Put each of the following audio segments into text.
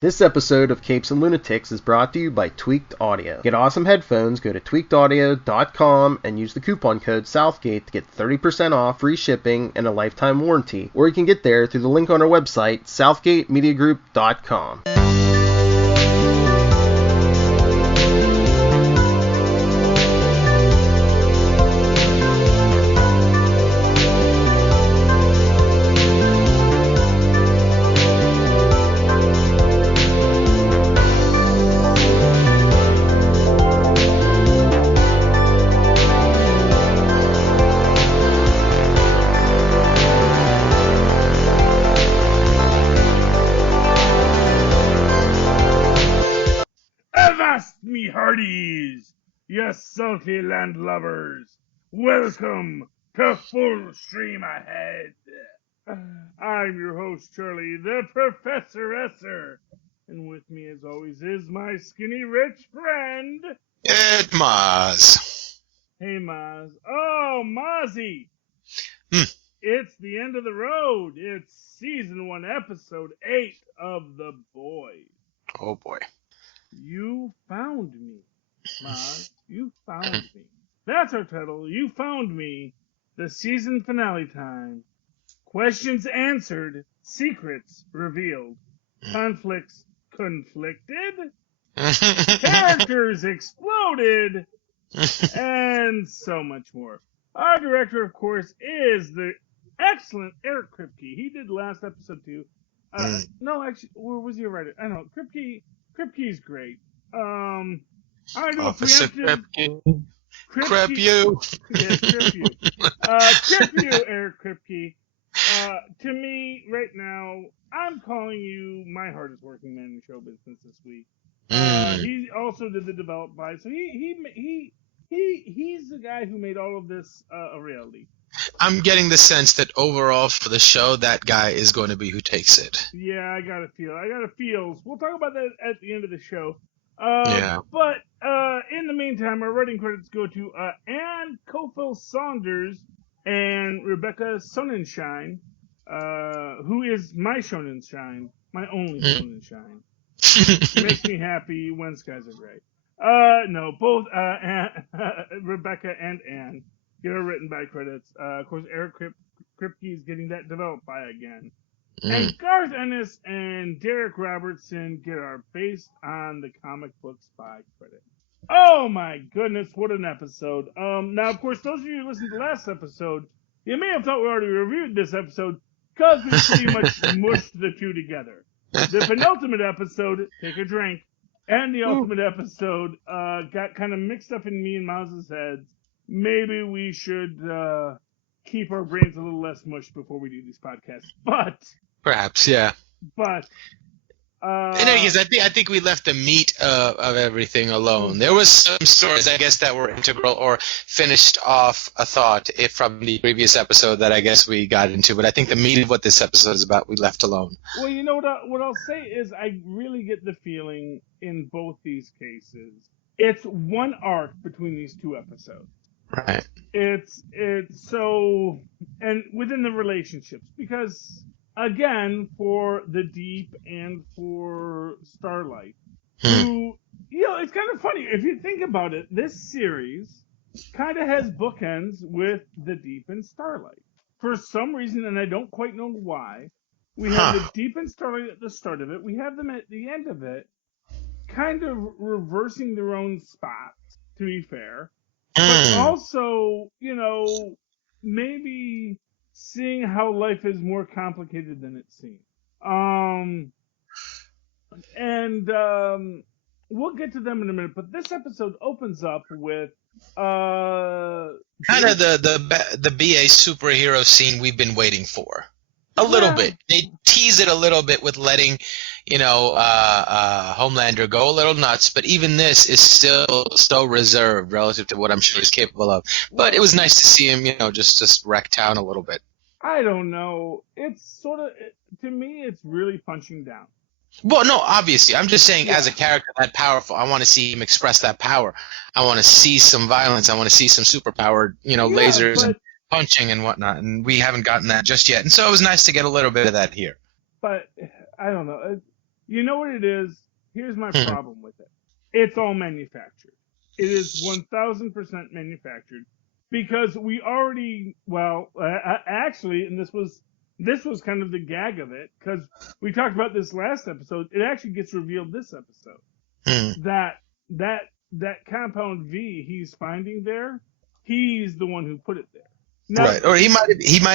This episode of Capes and Lunatics is brought to you by Tweaked Audio. Get awesome headphones, go to tweakedaudio.com and use the coupon code Southgate to get 30% off, free shipping, and a lifetime warranty. Or you can get there through the link on our website, southgatemediagroup.com. Me hearties, yes, salty landlubbers, welcome to Full Stream Ahead. I'm your host, Charlie, the Professor Esser, and with me, as always, is my skinny rich friend, Mozz. Hey, Mozz. Oh, Mozzie! It's the end of the road. It's Season 1, Episode 8 of The Boys. Oh, boy. You found me, Mozz. You found me. That's our title. You found me. The season finale time. Questions answered. Secrets revealed. Conflicts conflicted. Characters exploded. And so much more. Our director, of course, is the excellent Eric Kripke. He did last episode too. No, actually, where was he writer? I don't know. Kripke's great. I don't know Officer if we have to... Kripke. You. Yes, Kripke, Eric Kripke. To me, right now, I'm calling you my hardest working man in show business this week. He also did the develop by, so he's the guy who made all of this a reality. I'm getting the sense that overall for the show, that guy is going to be who takes it. Yeah, I got a feels. We'll talk about that at the end of the show. Yeah. But in the meantime, our writing credits go to Ann Cofield-Saunders and Rebecca Sonnenschein, who is my Shonenshine, my only Shonenshine. Makes me happy when skies are gray. No, both Rebecca and Ann get our written by credits. Of course, Eric Kripke is getting that developed by again. And Garth Ennis and Derek Robertson get our based on the comic books by credit. Oh my goodness, what an episode. Now, of course, those of you who listened to the last episode, you may have thought we already reviewed this episode because we pretty much mushed the two together. The penultimate episode, Take a Drink, and the ultimate episode got kind of mixed up in me and Mozz's heads. Maybe we should keep our brains a little less mush before we do these podcasts. But perhaps, yeah. But in any case, I think we left the meat of everything alone. There was some stories, I guess, that were integral or finished off a thought from the previous episode that I guess we got into. But I think the meat of what this episode is about, we left alone. Well, you know what I'll say is I really get the feeling in both these cases it's one arc between these two episodes. Right. It's so, and within the relationships, because again, for the Deep and for Starlight, who, it's kind of funny if you think about it. This series kind of has bookends with the Deep and Starlight for some reason, and I don't quite know why. We have the Deep and Starlight at the start of it. We have them at the end of it, kind of reversing their own spots. To be fair. But also, maybe seeing how life is more complicated than it seems. We'll get to them in a minute, but this episode opens up with kind of the BA superhero scene we've been waiting for. A little bit. They tease it a little bit with letting, Homelander go a little nuts, but even this is still so reserved relative to what I'm sure he's capable of. But it was nice to see him, just wreck town a little bit. I don't know. It's sort of, to me, it's really punching down. Well, no, obviously. I'm just saying as a character that powerful, I want to see him express that power. I want to see some violence. I want to see some superpowered, lasers and punching and whatnot, and we haven't gotten that just yet. And so it was nice to get a little bit of that here. But I don't know. You know what it is? Here's my problem with it. It's all manufactured. It is 1,000% manufactured because we already, actually, and this was kind of the gag of it because we talked about this last episode. It actually gets revealed this episode that compound V he's finding there, he's the one who put it there. Now, right, or he might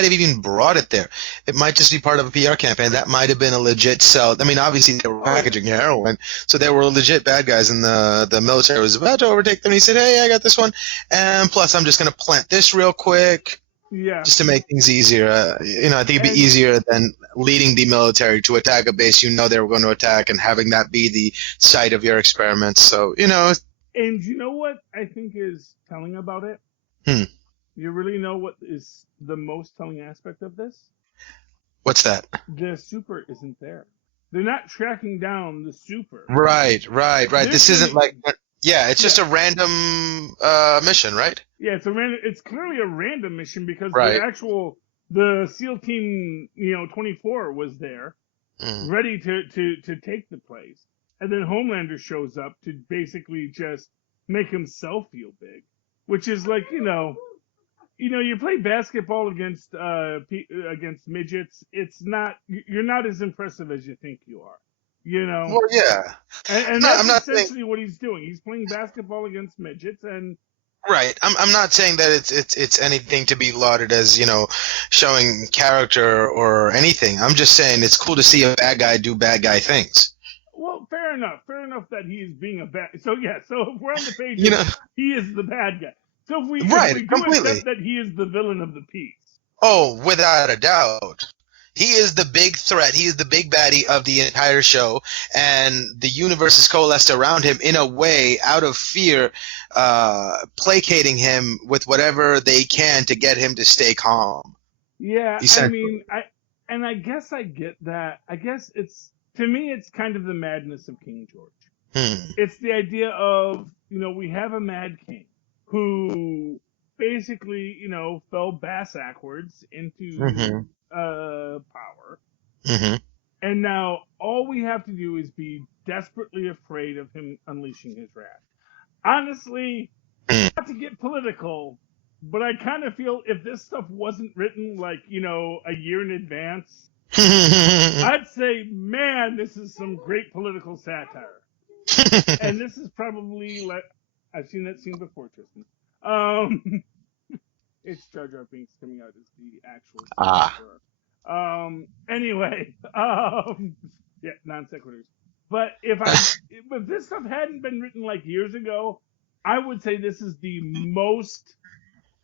have even brought it there. It might just be part of a PR campaign. That might have been a legit sell. I mean, obviously they were packaging heroin, so they were legit bad guys, and the military was about to overtake them. And he said, "Hey, I got this one, and plus I'm just going to plant this real quick, just to make things easier." I think it'd be easier than leading the military to attack a base they were going to attack, and having that be the site of your experiments. So And you know what I think is telling about it? You really know what is the most telling aspect of this? What's that? The super isn't there. They're not tracking down the super. Right. This isn't like, it's just a random mission, right? Yeah, it's clearly a random mission because the SEAL Team 24 was there, ready to take the place, and then Homelander shows up to basically just make himself feel big, which is like you play basketball against midgets. You're not as impressive as you think you are. Well, yeah. And that's essentially what he's doing. He's playing basketball against midgets, and right. I'm not saying that it's anything to be lauded as showing character or anything. I'm just saying it's cool to see a bad guy do bad guy things. Well, fair enough that he is being a bad. So if we're on the page, he is the bad guy. So if we do accept that he is the villain of the piece. Oh, without a doubt. He is the big threat. He is the big baddie of the entire show, and the universe is coalesced around him in a way, out of fear, placating him with whatever they can to get him to stay calm. Yeah, I mean, I guess I get that. I guess to me, it's kind of the madness of King George. It's the idea of, we have a mad king who basically, fell bass-ackwards into power. And now all we have to do is be desperately afraid of him unleashing his wrath. Honestly, not to get political, but I kind of feel if this stuff wasn't written like, a year in advance, I'd say, man, this is some great political satire. And this is probably like, I've seen that scene before, Tristan. It's Jar Jar Binks coming out as the actual anyway, non sequiturs. But if this stuff hadn't been written like years ago, I would say this is the most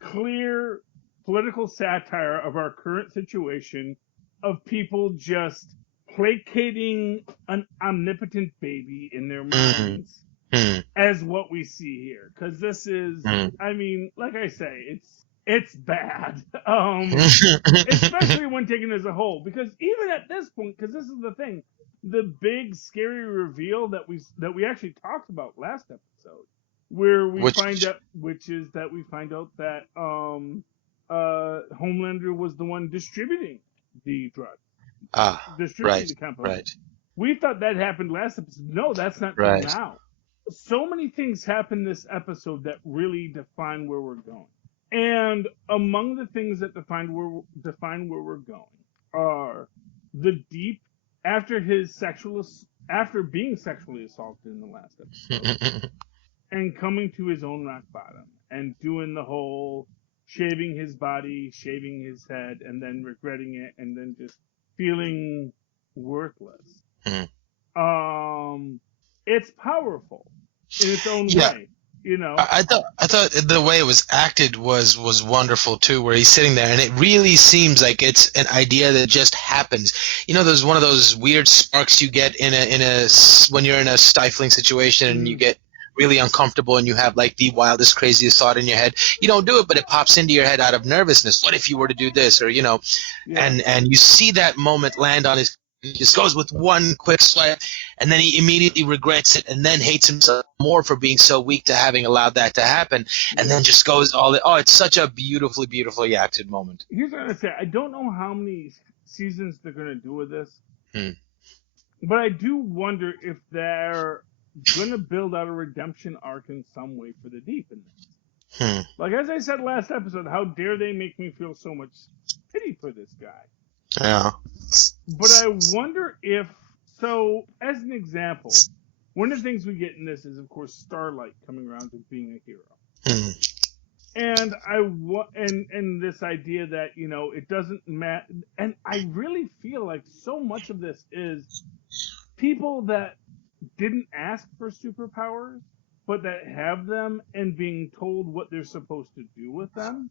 clear political satire of our current situation, of people just placating an omnipotent baby in their minds. As what we see here, because this is, I mean, like I say, it's bad, especially when taken as a whole. Because even at this point, because this is the thing, the big scary reveal that we actually talked about last episode, where we find out that Homelander was the one distributing the drug, distributing the compound. Right. We thought that happened last episode. No, that's not true now. So many things happen this episode that really define where we're going. And among the things that define where we're going are the deep, after being sexually assaulted in the last episode, and coming to his own rock bottom, and doing the whole shaving his body, shaving his head, and then regretting it, and then just feeling worthless. It's powerful in its own way, I thought the way it was acted was wonderful too, where he's sitting there and it really seems like it's an idea that just happens. There's one of those weird sparks you get when you're in a stifling situation and you get really uncomfortable and you have like the wildest, craziest thought in your head. You don't do it, but it pops into your head out of nervousness. What if you were to do this, or and you see that moment land on his. He just goes with one quick swipe, and then he immediately regrets it, and then hates himself more for being so weak to having allowed that to happen, and then just goes it's such a beautifully, beautifully acted moment. Here's what I'm going to say. I don't know how many seasons they're going to do with this, But I do wonder if they're going to build out a redemption arc in some way for the Deep in this. Like, as I said last episode, how dare they make me feel so much pity for this guy? Yeah. But I wonder if... So, as an example, one of the things we get in this is, of course, Starlight coming around to being a hero. And and this idea that, you know, it doesn't matter. And I really feel like so much of this is people that didn't ask for superpowers, but that have them and being told what they're supposed to do with them.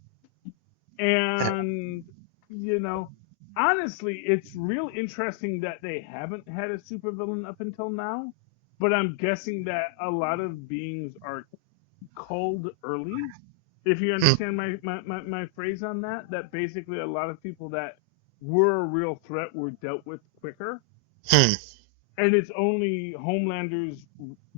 And, you know, honestly, it's real interesting that they haven't had a supervillain up until now, but I'm guessing that a lot of beings are culled early. If you understand my phrase on that, that basically a lot of people that were a real threat were dealt with quicker. And it's only Homelander's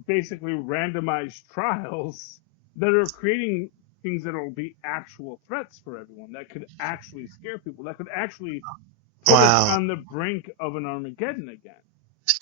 basically randomized trials that are creating things that will be actual threats for everyone, that could actually scare people, that could actually put us on the brink of an Armageddon again.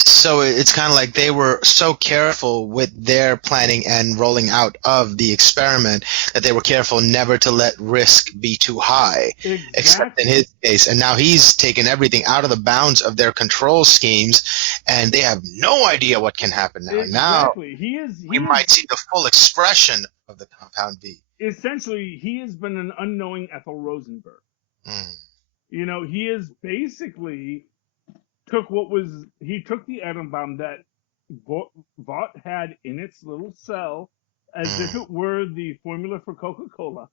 So it's kind of like they were so careful with their planning and rolling out of the experiment that they were careful never to let risk be too high, except in his case. And now he's taken everything out of the bounds of their control schemes, and they have no idea what can happen now. Exactly. Now we might see the full expression of the Compound V. Essentially, he has been an unknowing Ethel Rosenberg. You know, he is basically... He took the atom bomb that Vought had in its little cell as if it were the formula for Coca-Cola.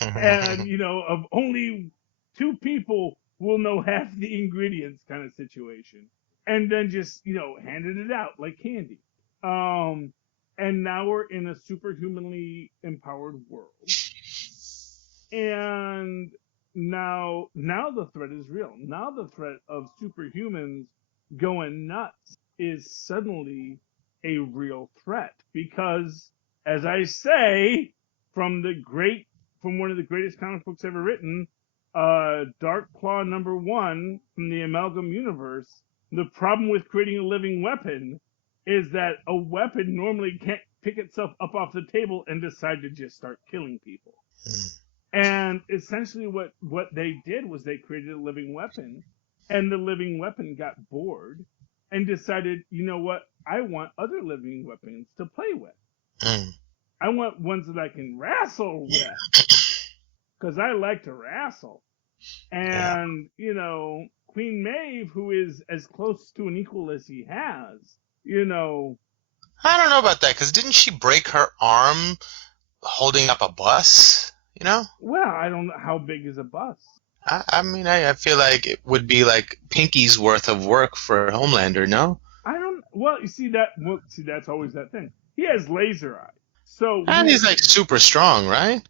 And, you know, of only 2 people will know half the ingredients kind of situation. And then just, you know, handed it out like candy. And now we're in a superhumanly empowered world. And... Now the threat is real. Now the threat of superhumans going nuts is suddenly a real threat. Because, as I say, from one of the greatest comic books ever written, Dark Claw #1 from the Amalgam Universe, the problem with creating a living weapon is that a weapon normally can't pick itself up off the table and decide to just start killing people. And essentially what they did was they created a living weapon, and the living weapon got bored and decided, you know what, I want other living weapons to play with. I want ones that I can wrestle with, because I like to wrestle. And, you know, Queen Maeve, who is as close to an equal as he has, you know... I don't know about that, because didn't she break her arm holding up a bus? You know? Well, I don't know. How big is a bus? I mean, I feel like it would be like Pinky's worth of work for Homelander, no? I don't... Well, you see that... Well, see, that's always that thing. He has laser eyes. So... And he's, like, super strong, right?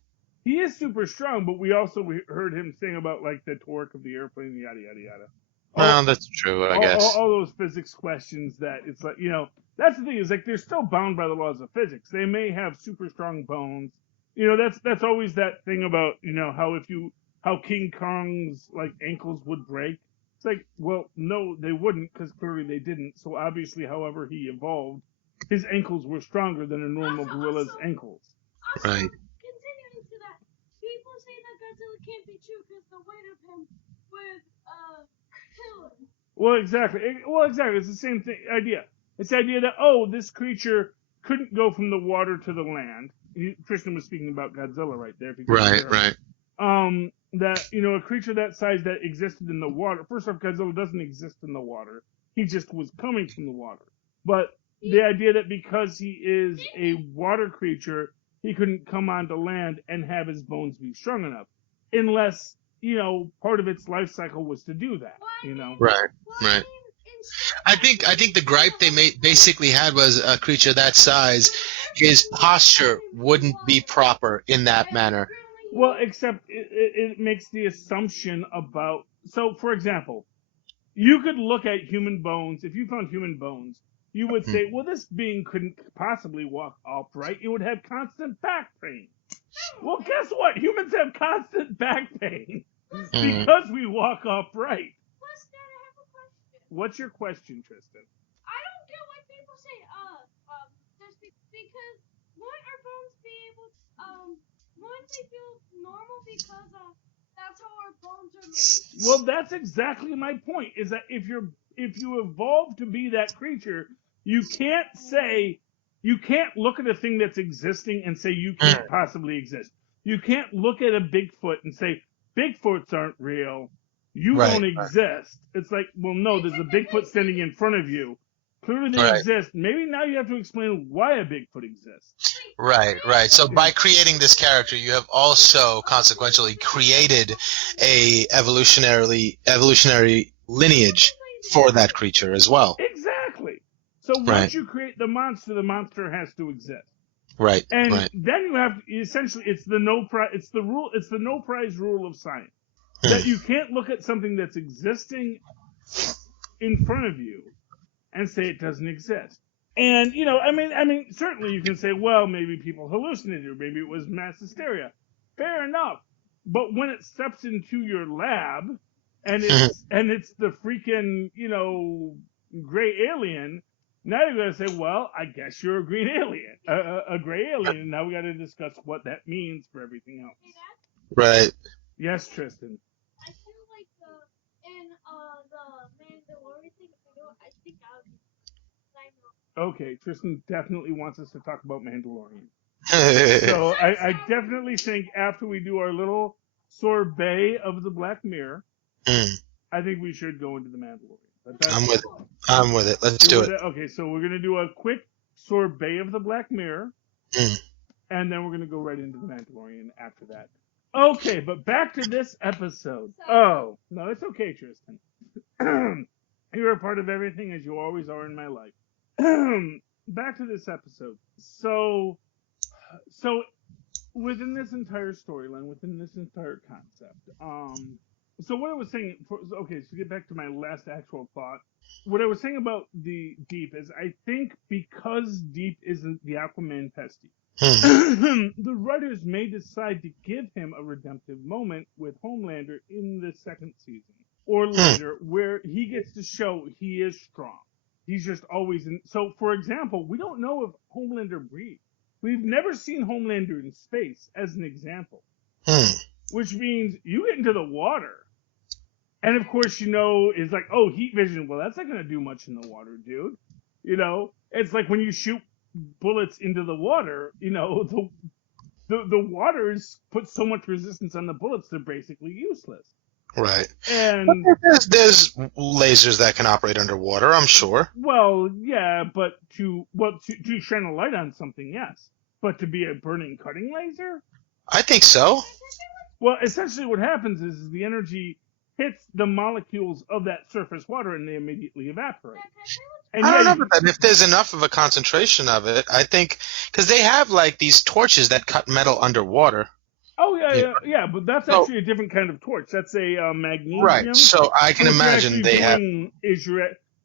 He is super strong, but we also heard him sing about, like, the torque of the airplane, yada, yada, yada. Well, that's true, I guess. All those physics questions that it's like, you know... That's the thing, is, like, they're still bound by the laws of physics. They may have super strong bones. You know, that's always that thing about, you know, how King Kong's, like, ankles would break. It's like, well, no, they wouldn't, because clearly they didn't. So obviously, however he evolved, his ankles were stronger than a normal gorilla's ankles. Right. Continuing to that, people say that Godzilla can't be true because the weight of him would kill him. Well, exactly. It's the same idea. It's the idea that, oh, this creature couldn't go from the water to the land. Tristan was speaking about Godzilla right there. Right. That, you know, a creature that size that existed in the water. First off, Godzilla doesn't exist in the water. He just was coming from the water. But the idea that because he is a water creature, he couldn't come onto land and have his bones be strong enough. Unless, you know, part of its life cycle was to do that, you know? Right. I think the gripe they basically had was a creature that size, his posture wouldn't be proper in that manner. Well, except it makes the assumption about... So, for example, you could look at human bones. If you found human bones, you would say, well, this being couldn't possibly walk upright. It would have constant back pain. Well, guess what? Humans have constant back pain because we walk upright. What's your question, Tristan? I don't get why people say, just because wouldn't our bones be able, wouldn't they feel normal because, that's how our bones are made? Well, that's exactly my point, is that if you evolve to be that creature, you can't look at a thing that's existing and say you can't possibly exist. You can't look at a Bigfoot and say, Bigfoots aren't real. You don't exist. It's like, well, no, there's a Bigfoot standing in front of you. Clearly they exist. Maybe now you have to explain why a Bigfoot exists. Right. So by creating this character, you have also consequentially created a evolutionary lineage for that creature as well. Exactly. So once you create the monster has to exist. Right. And then you have essentially it's the no prize rule of science. That you can't look at something that's existing in front of you and say it doesn't exist. And I mean certainly you can say, well, maybe people hallucinated or maybe it was mass hysteria. Fair enough. But when it steps into your lab and it's the freaking, gray alien, now you're going to say, well, I guess you're a green alien, a gray alien, and now we got to discuss what that means for everything else. Right. Yes, Tristan. I feel like in the Mandalorian thing, I think I would. Okay, Tristan definitely wants us to talk about Mandalorian. So I definitely think after we do our little sorbet of the Black Mirror, I think we should go into the Mandalorian. I'm with it. Let's do it. Okay, so we're going to do a quick sorbet of the Black Mirror, and then we're going to go right into the Mandalorian after that. Okay, but back to this episode. Oh, no, it's okay, Tristan. You're a part of everything, as you always are in my life. Back to this episode. So within this entire storyline, within this entire concept, so what I was saying, to get back to my last actual thought, what I was saying about the Deep is I think because Deep isn't the Aquaman pesty, the writers may decide to give him a redemptive moment with Homelander in the second season or later where he gets to show he is strong. He's just always in. So, for example, we don't know if Homelander breathes. We've never seen Homelander in space, as an example. Which means you get into the water. And, of course, it's like, oh, heat vision. Well, that's not going to do much in the water, dude. It's like when you shoot bullets into the water, the waters put so much resistance on the bullets, they're basically useless. Right. And there's lasers that can operate underwater, I'm sure. Well, yeah, but to shine a light on something, yes. But to be a burning cutting laser? I think so. Well, essentially what happens is the energy hits the molecules of that surface water and they immediately evaporate. And I don't know, but if there's enough of a concentration of it, I think, because they have like these torches that cut metal underwater. Oh, yeah, but that's actually a different kind of torch. That's a magnesium. Right, so I can imagine they have...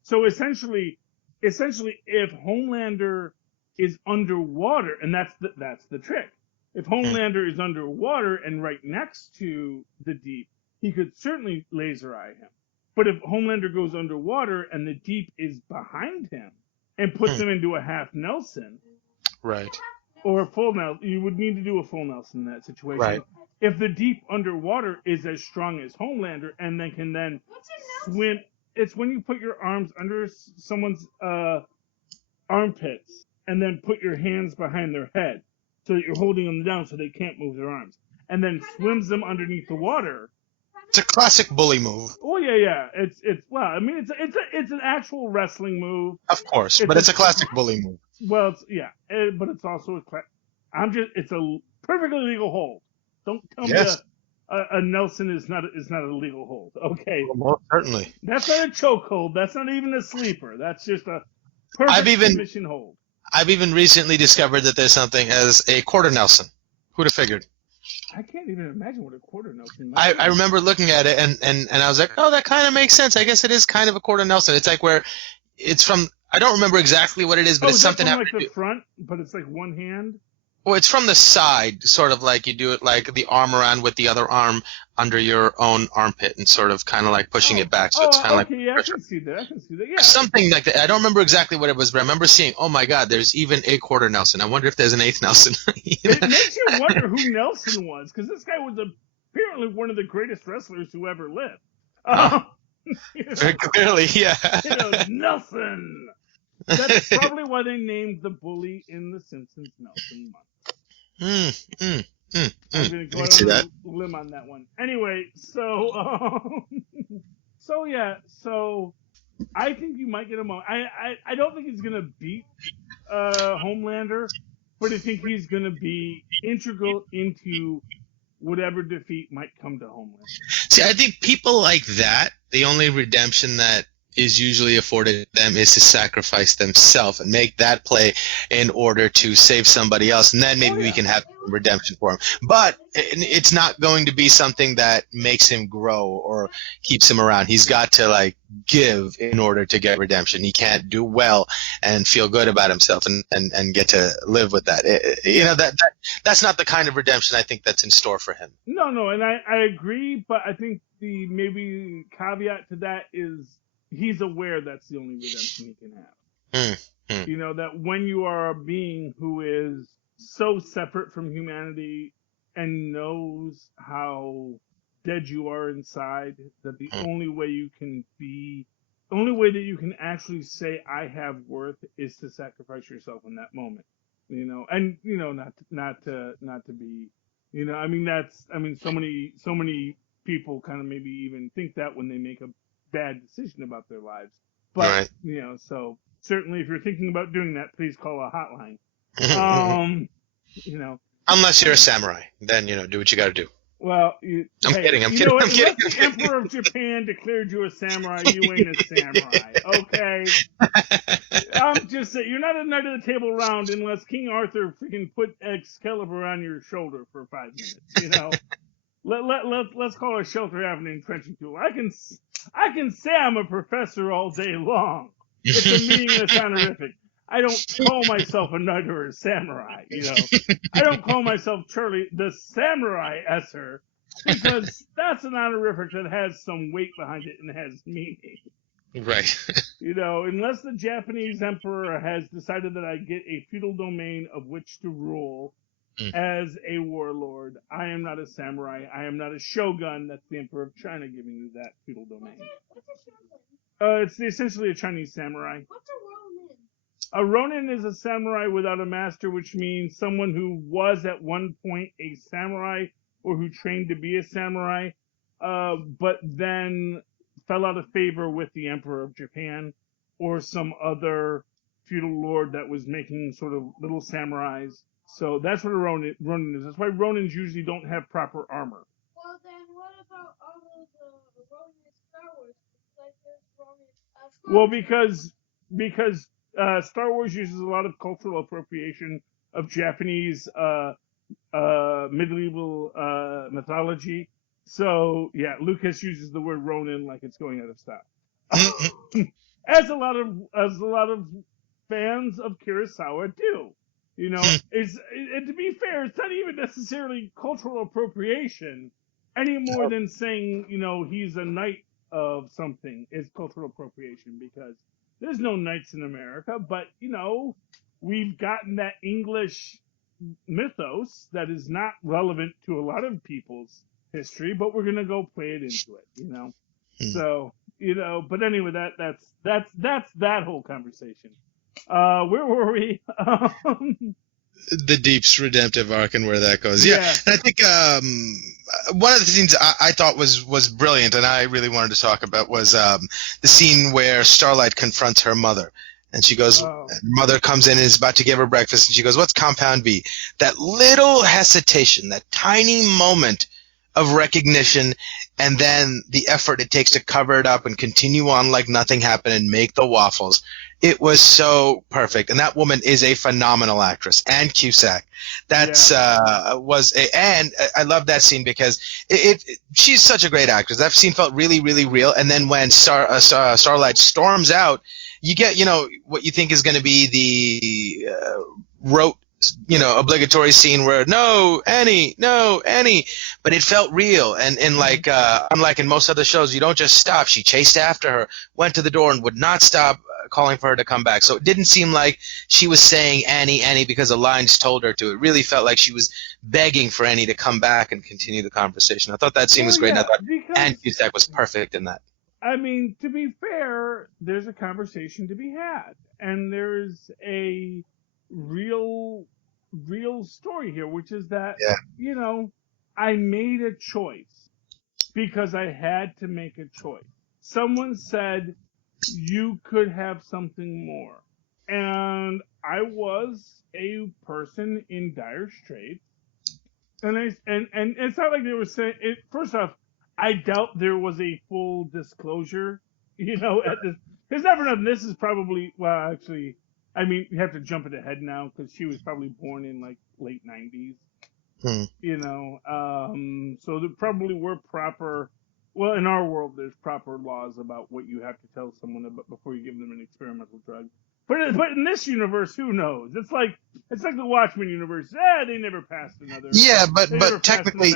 So essentially, if Homelander is underwater, and that's the trick. If Homelander is underwater and right next to the Deep, he could certainly laser eye him. But if Homelander goes underwater and the Deep is behind him and puts him into a half Nelson... Right. Or a full Nelson. You would need to do a full Nelson in that situation. Right. If the Deep underwater is as strong as Homelander and then can swim, it's when you put your arms under someone's armpits and then put your hands behind their head so that you're holding them down so they can't move their arms, and then swims them underneath the water. It's a classic bully move. Oh yeah. It's an actual wrestling move. Of course, but it's a classic bully move. Well, but it's also it's a perfectly legal hold. Don't tell me a Nelson is not a legal hold. Okay. Well, most certainly. That's not a chokehold. That's not even a sleeper. That's just a perfect submission hold. I've even recently discovered that there's something as a quarter Nelson. Who'd have figured? I can't even imagine what a quarter Nelson might be. I remember looking at it and I was like, oh, that kind of makes sense. I guess it is kind of a quarter Nelson. It's like where it's from. I don't remember exactly what it is, but it's something like the front, but it's like one hand. Well, it's from the side, sort of like you do it like the arm around with the other arm under your own armpit and sort of kind of like pushing it back. So it's kind of like yeah, I can see that. Yeah. something like that. I don't remember exactly what it was, but I remember seeing, oh my God, there's even a quarter Nelson. I wonder if there's an eighth Nelson. It makes you wonder who Nelson was, because this guy was apparently one of the greatest wrestlers who ever lived. Very clearly, yeah. Nelson. That's probably why they named the bully in The Simpsons Nelson Muntz. I'm going to go out on a limb on that one. Anyway, so I think you might get him on. I don't think he's going to beat Homelander, but I think he's going to be integral into whatever defeat might come to Homelander. See, I think people like that, the only redemption that is usually afforded them is to sacrifice themselves and make that play in order to save somebody else, and then maybe we can have redemption for him. But it's not going to be something that makes him grow or keeps him around. He's got to like give in order to get redemption. He can't do well and feel good about himself and get to live with that. That's not the kind of redemption I think that's in store for him. No, and I agree, but I think the maybe caveat to that is he's aware that's the only redemption he can have. That when you are a being who is so separate from humanity and knows how dead you are inside, that the only way that you can actually say I have worth is to sacrifice yourself in that moment. Not to be, so many people kind of maybe even think that when they make a bad decision about their lives. But, so certainly if you're thinking about doing that, please call a hotline. Unless you're a samurai, then, do what you got to do. Well, I'm kidding. Unless the Emperor of Japan declared you a samurai, you ain't a samurai, okay? I'm just saying, you're not a knight of the table round unless King Arthur freaking put Excalibur on your shoulder for 5 minutes, Let's call a shelter having an entrenching tool. I can say I'm a professor all day long. It's a meaningless honorific. I don't call myself a knight or a samurai, I don't call myself Charlie the Samurai Esser, because that's an honorific that has some weight behind it and has meaning. Right. Unless the Japanese emperor has decided that I get a feudal domain of which to rule as a warlord, I am not a samurai. I am not a shogun. That's the emperor of China giving you that feudal domain. What's a shogun? It's essentially a Chinese samurai. What's a ronin? A ronin is a samurai without a master, which means someone who was at one point a samurai or who trained to be a samurai, but then fell out of favor with the emperor of Japan or some other feudal lord that was making sort of little samurais. So that's what a ronin is. That's why ronins usually don't have proper armor. Well, then what about all of the ronin in Star Wars? Like there's ronin. Well, because Star Wars uses a lot of cultural appropriation of Japanese medieval mythology. So yeah, Lucas uses the word ronin like it's going out of style. As a lot of fans of Kurosawa do. And to be fair, it's not even necessarily cultural appropriation any more than saying, he's a knight of something is cultural appropriation, because there's no knights in America, but, we've gotten that English mythos that is not relevant to a lot of people's history, but we're going to go play it into it, So, but anyway, that's that whole conversation. Where were we? The Deep's redemptive arc and where that goes. Yeah. And I think one of the scenes I thought was brilliant and I really wanted to talk about was the scene where Starlight confronts her mother. And she goes, her mother comes in and is about to give her breakfast, and she goes, "What's compound B?" That little hesitation, that tiny moment of recognition, and then the effort it takes to cover it up and continue on like nothing happened and make the waffles. It was so perfect. And that woman is a phenomenal actress. Ann Cusack. And I love that scene because she's such a great actress. That scene felt really, really real. And then when Starlight storms out, you get, what you think is going to be the rote obligatory scene where no Annie, but it felt real. And like unlike in most other shows, you don't just stop. She chased after her, went to the door, and would not stop calling for her to come back. So it didn't seem like she was saying Annie because the lines told her to. It really felt like she was begging for Annie to come back and continue the conversation. I thought that scene was great. Yeah, and I thought Anne Cusack was perfect in that. I mean, to be fair, there's a conversation to be had, and there's a real story here, which is that, I made a choice because I had to make a choice. Someone said you could have something more, and I was a person in dire straits, and it's not like they were saying it. First off, I doubt there was a full disclosure, at this. There's never nothing. This is probably, well, actually, I mean, you have to jump it ahead now because she was probably born in like late 90s. So there probably were proper, well, in our world, there's proper laws about what you have to tell someone about before you give them an experimental drug. But in this universe, who knows? It's like the Watchmen universe. They never passed another. Yeah, but technically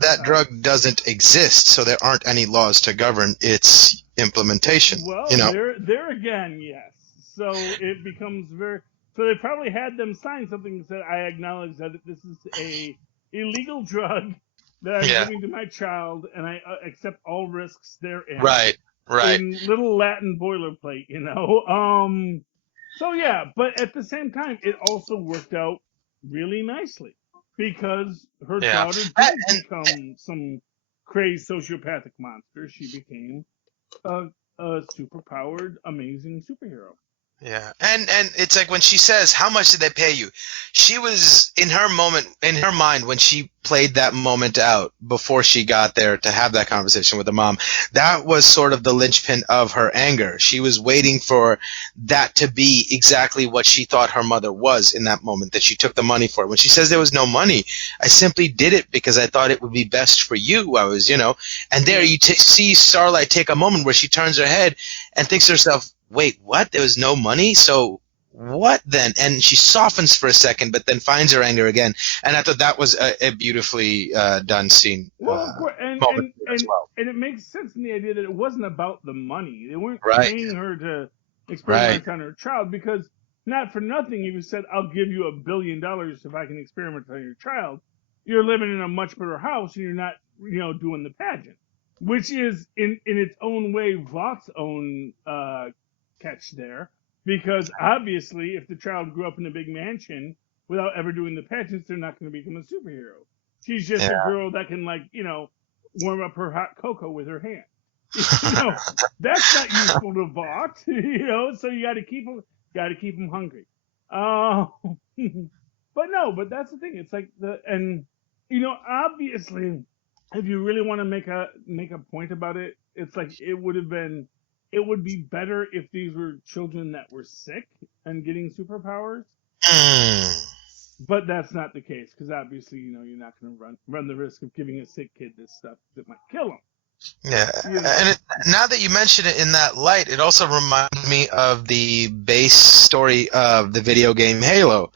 that drug doesn't exist, so there aren't any laws to govern its implementation. Well, there again, yes. So it becomes very. So they probably had them sign something that said, "I acknowledge that this is a illegal drug that I'm giving to my child, and I accept all risks therein." Right. In little Latin boilerplate, So yeah, but at the same time, it also worked out really nicely because her daughter did become some crazed sociopathic monster. She became a superpowered, amazing superhero. Yeah, and it's like when she says, "How much did they pay you?" She was in her mind when she played that moment out before she got there to have that conversation with her mom. That was sort of the linchpin of her anger. She was waiting for that to be exactly what she thought her mother was in that moment, that she took the money for it. When she says there was no money, I simply did it because I thought it would be best for you. I was, and there you see Starlight take a moment where she turns her head and thinks to herself, wait, what? There was no money? So what then? And she softens for a second, but then finds her anger again. And I thought that was a beautifully done scene. And it makes sense in the idea that it wasn't about the money. They weren't paying her to experiment on her child, because not for nothing, if you said, "I'll give you $1 billion if I can experiment on your child," you're living in a much better house and you're not, doing the pageant, which is in its own way Vought's own catch there, because obviously if the child grew up in a big mansion without ever doing the pageants, they're not going to become a superhero. She's just a girl that can warm up her hot cocoa with her hand. That's not useful to Vought. So you got to keep them hungry. But that's the thing. It's like obviously, if you really want to make a point about it, it's like it would be better if these were children that were sick and getting superpowers. But that's not the case, because obviously, you're not going to run the risk of giving a sick kid this stuff that might kill him. Yeah, and now that you mention it in that light, it also reminds me of the base story of the video game Halo,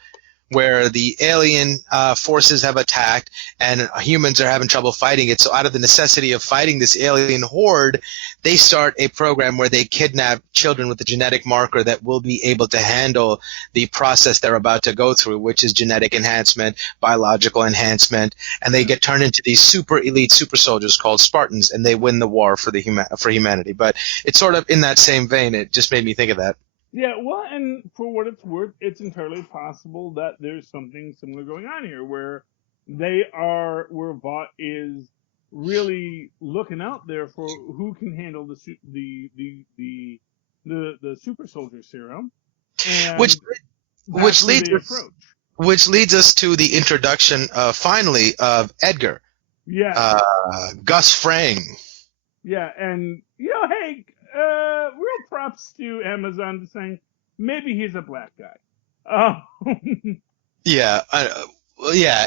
where the alien forces have attacked and humans are having trouble fighting it. So out of the necessity of fighting this alien horde, they start a program where they kidnap children with a genetic marker that will be able to handle the process they're about to go through, which is genetic enhancement, biological enhancement, and they get turned into these super elite super soldiers called Spartans, and they win the war for humanity. But it's sort of in that same vein. It just made me think of that. Yeah, well, and for what it's worth, it's entirely possible that there's something similar going on here, where Vought is really looking out there for who can handle the super soldier serum, which leads us to the introduction, finally, of Edgar. Yeah. Gus Fring. Yeah, and hey. Real props to Amazon to saying maybe he's a black guy. Yeah,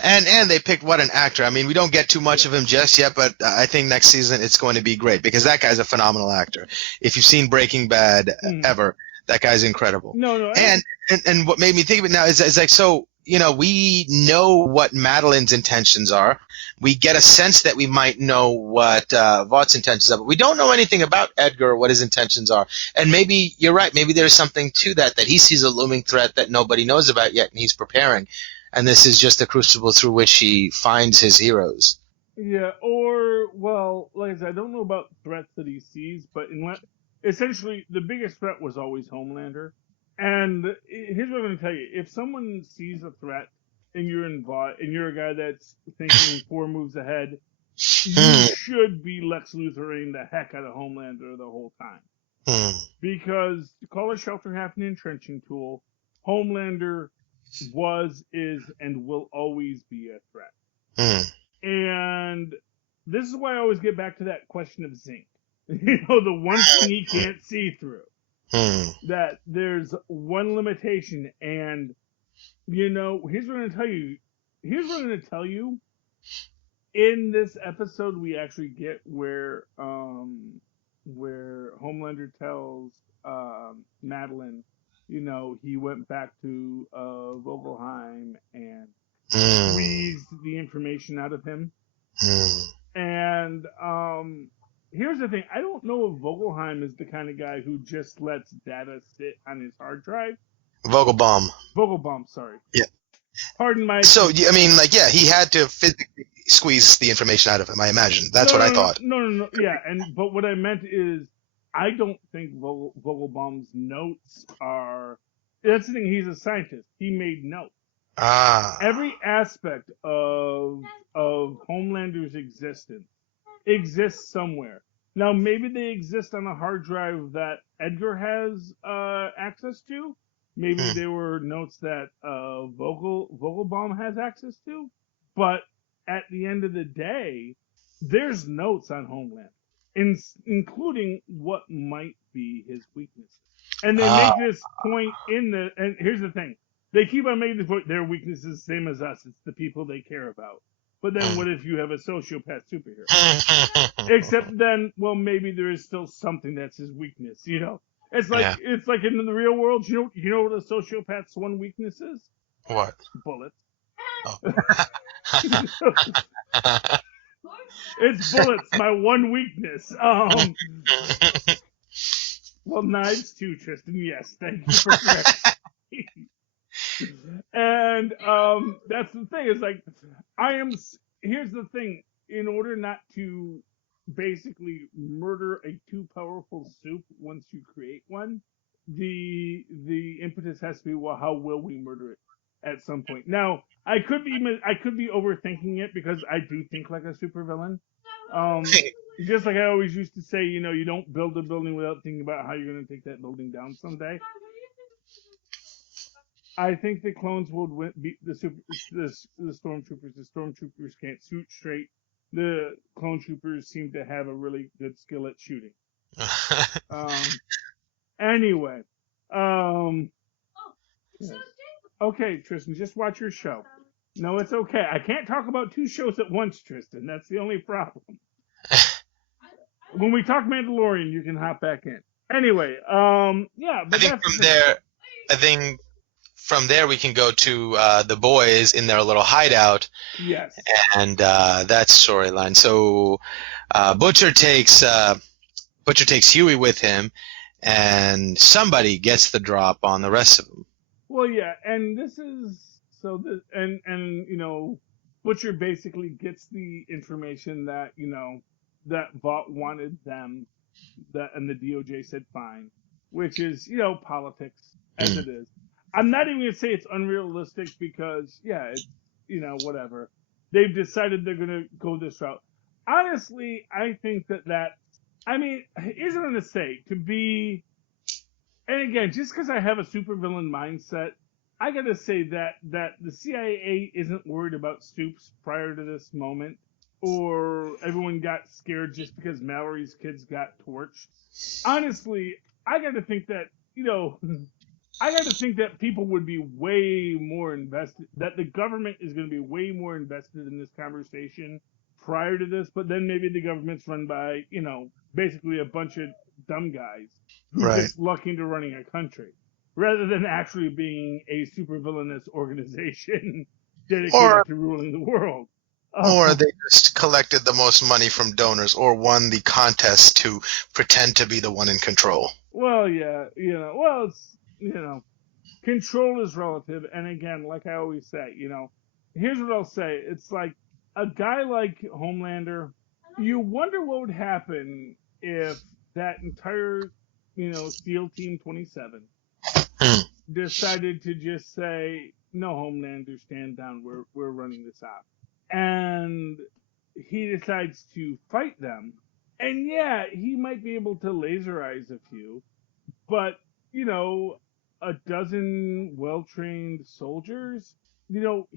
and they picked what an actor. I mean, we don't get too much of him just yet, but I think next season it's going to be great, because that guy's a phenomenal actor. If you've seen Breaking Bad ever, That guy's incredible. No. And what made me think of it now is like, so, we know what Madeline's intentions are. We get a sense that we might know what Vaught's intentions are, but we don't know anything about Edgar or what his intentions are. And maybe you're right. Maybe there's something to that he sees a looming threat that nobody knows about yet, and he's preparing. And this is just a crucible through which he finds his heroes. Yeah, or, well, like I said, I don't know about threats that he sees, but essentially the biggest threat was always Homelander. And here's what I'm going to tell you. If someone sees a threat and you're involved, and you're a guy that's thinking 4 moves ahead, you should be Lex Luthering the heck out of Homelander the whole time. Because to call a shelter half an entrenching tool, Homelander was, is, and will always be a threat. And this is why I always get back to that question of zinc. The one thing he can't see through. That there's one limitation, and here's what I'm going to tell you. Here's what I'm going to tell you. In this episode, we actually get where Homelander tells Madeline, he went back to Vogelheim and squeezed the information out of him. And here's the thing. I don't know if Vogelheim is the kind of guy who just lets data sit on his hard drive. Vogelbaum, sorry. Yeah. Pardon my... So, I mean, he had to physically squeeze the information out of him, I imagine. That's what I thought. No. Yeah, but what I meant is, I don't think Vogelbaum's notes are... That's the thing, he's a scientist. He made notes. Every aspect of Homelander's existence exists somewhere. Now, maybe they exist on a hard drive that Edgar has access to. Maybe they were notes that Vogelbaum has access to. But at the end of the day, there's notes on Homelander, including what might be his weaknesses. And they make this point and here's the thing. They keep on making the point, their weakness is the same as us. It's the people they care about. But then what if you have a sociopath superhero? Except then, well, maybe there is still something that's his weakness, It's like It's like in the real world, you know what a sociopath's one weakness is? What? Bullets. Oh. It's bullets, my one weakness. Well, knives too, Tristan. Yes, thank you for correcting. And that's the thing. It's like here's the thing. In order not to basically murder a too powerful soup once you create one, the impetus has to be, well, how will we murder it at some point? Now, I could be overthinking it because I do think like a supervillain. Just like I always used to say, you don't build a building without thinking about how you're going to take that building down someday. I think the clones would beat the stormtroopers. The stormtroopers can't shoot straight. The clone troopers seem to have a really good skill at shooting. Anyway. Yes. Okay, Tristan, just watch your show. No, it's okay. I can't talk about 2 shows at once, Tristan. That's the only problem. When we talk Mandalorian, you can hop back in. Anyway, yeah. But I think from there we can go to the boys in their little hideout. Yes. And that storyline. So Butcher takes Huey with him, and somebody gets the drop on the rest of them. Well, yeah, and Butcher basically gets the information that that Vought wanted them, and the DOJ said fine, which is politics as it is. I'm not even gonna say it's unrealistic because it's whatever. They've decided they're gonna go this route. Honestly, I think that here's what I'm gonna say. And again, just because I have a supervillain mindset, I gotta say that the CIA isn't worried about Stoops prior to this moment, or everyone got scared just because Mallory's kids got torched. Honestly, I gotta think that people would be way more invested, that the government is going to be way more invested in this conversation prior to this, but then maybe the government's run by, basically a bunch of dumb guys who Right. gets lucky into running a country, rather than actually being a supervillainous organization dedicated Or to ruling the world. or they just collected the most money from donors, or won the contest to pretend to be the one in control. Well, yeah, it's, control is relative. And again, like I always say, here's what I'll say. It's like a guy like Homelander, you wonder what would happen if that entire, SEAL Team 27 decided to just say, no, Homelander, stand down. We're running this out. And he decides to fight them. And yeah, he might be able to laserize a few, but, a dozen well-trained soldiers,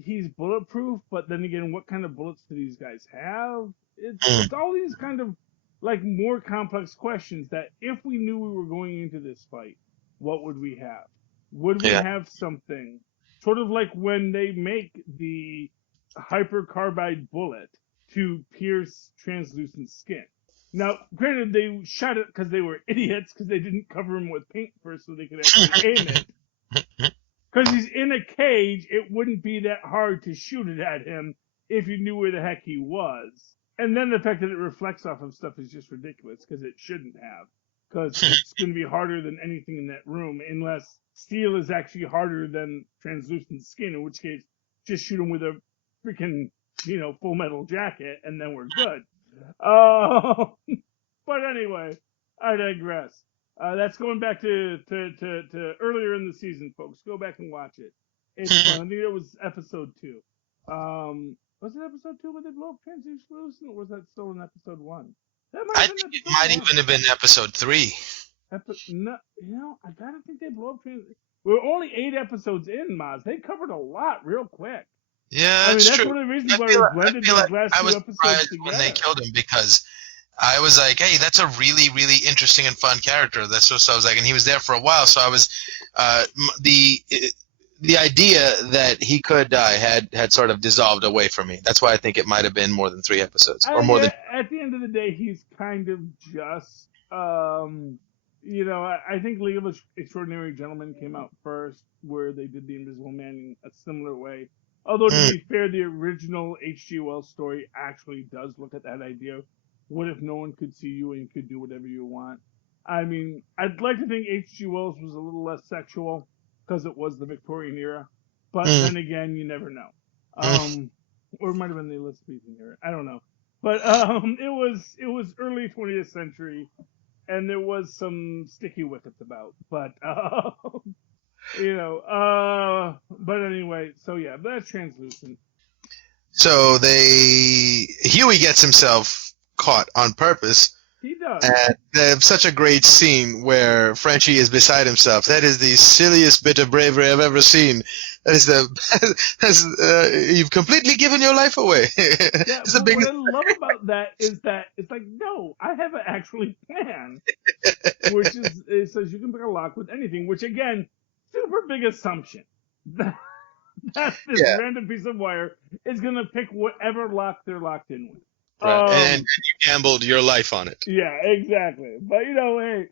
he's bulletproof, but then again, what kind of bullets do these guys have? It's all these kind of, like, more complex questions that if we knew we were going into this fight, what would we have? Would we have something sort of like when they make the hypercarbide bullet to pierce translucent skin? Now, granted, they shot it because they were idiots, because they didn't cover him with paint first so they could actually aim it. Because he's in a cage, it wouldn't be that hard to shoot it at him if you knew where the heck he was. And then the fact that it reflects off of stuff is just ridiculous, because it shouldn't have. Because it's going to be harder than anything in that room, unless steel is actually harder than translucent skin, in which case, just shoot him with a freaking, full metal jacket, and then we're good. But anyway, I digress. That's going back to earlier in the season, folks. Go back and watch it. It's fun. I think it was episode 2. Was it episode 2 where they blow up translucent, or was that still in episode 1? I think it might even have been episode 3. No, I gotta think they blow up translucent. We're only 8 episodes in, Mozz. They covered a lot real quick. Yeah, that's true. one of the reasons why we blended these last 2 episodes I was surprised together. when they killed him, because I was like, hey, that's a really, really interesting and fun character. That's what I was like, and he was there for a while, so I was the idea that he could die had sort of dissolved away from me. That's why I think it might have been more than 3 episodes, or more than. At the end of the day, he's kind of just, I think League of Extraordinary Gentlemen came out first, where they did the Invisible Man in a similar way. Although, to be fair, the original H.G. Wells story actually does look at that idea. What if no one could see you and you could do whatever you want? I mean, I'd like to think H.G. Wells was a little less sexual, because it was the Victorian era. But then again, you never know. Or it might have been the Elizabethan era. I don't know. But it was early 20th century, and there was some sticky wickets about. But but anyway, so yeah, that's translucent. So Huey gets himself caught on purpose. He does. And they have such a great scene where Frenchie is beside himself. That is the silliest bit of bravery I've ever seen. That is you've completely given your life away. Yeah, what I love about that is that it's like, no, I have an actually plan, which is, it says you can pick a lock with anything, which again, super big assumption. That this random piece of wire is going to pick whatever lock they're locked in with. Right. And you gambled your life on it. Yeah, exactly. But, hey,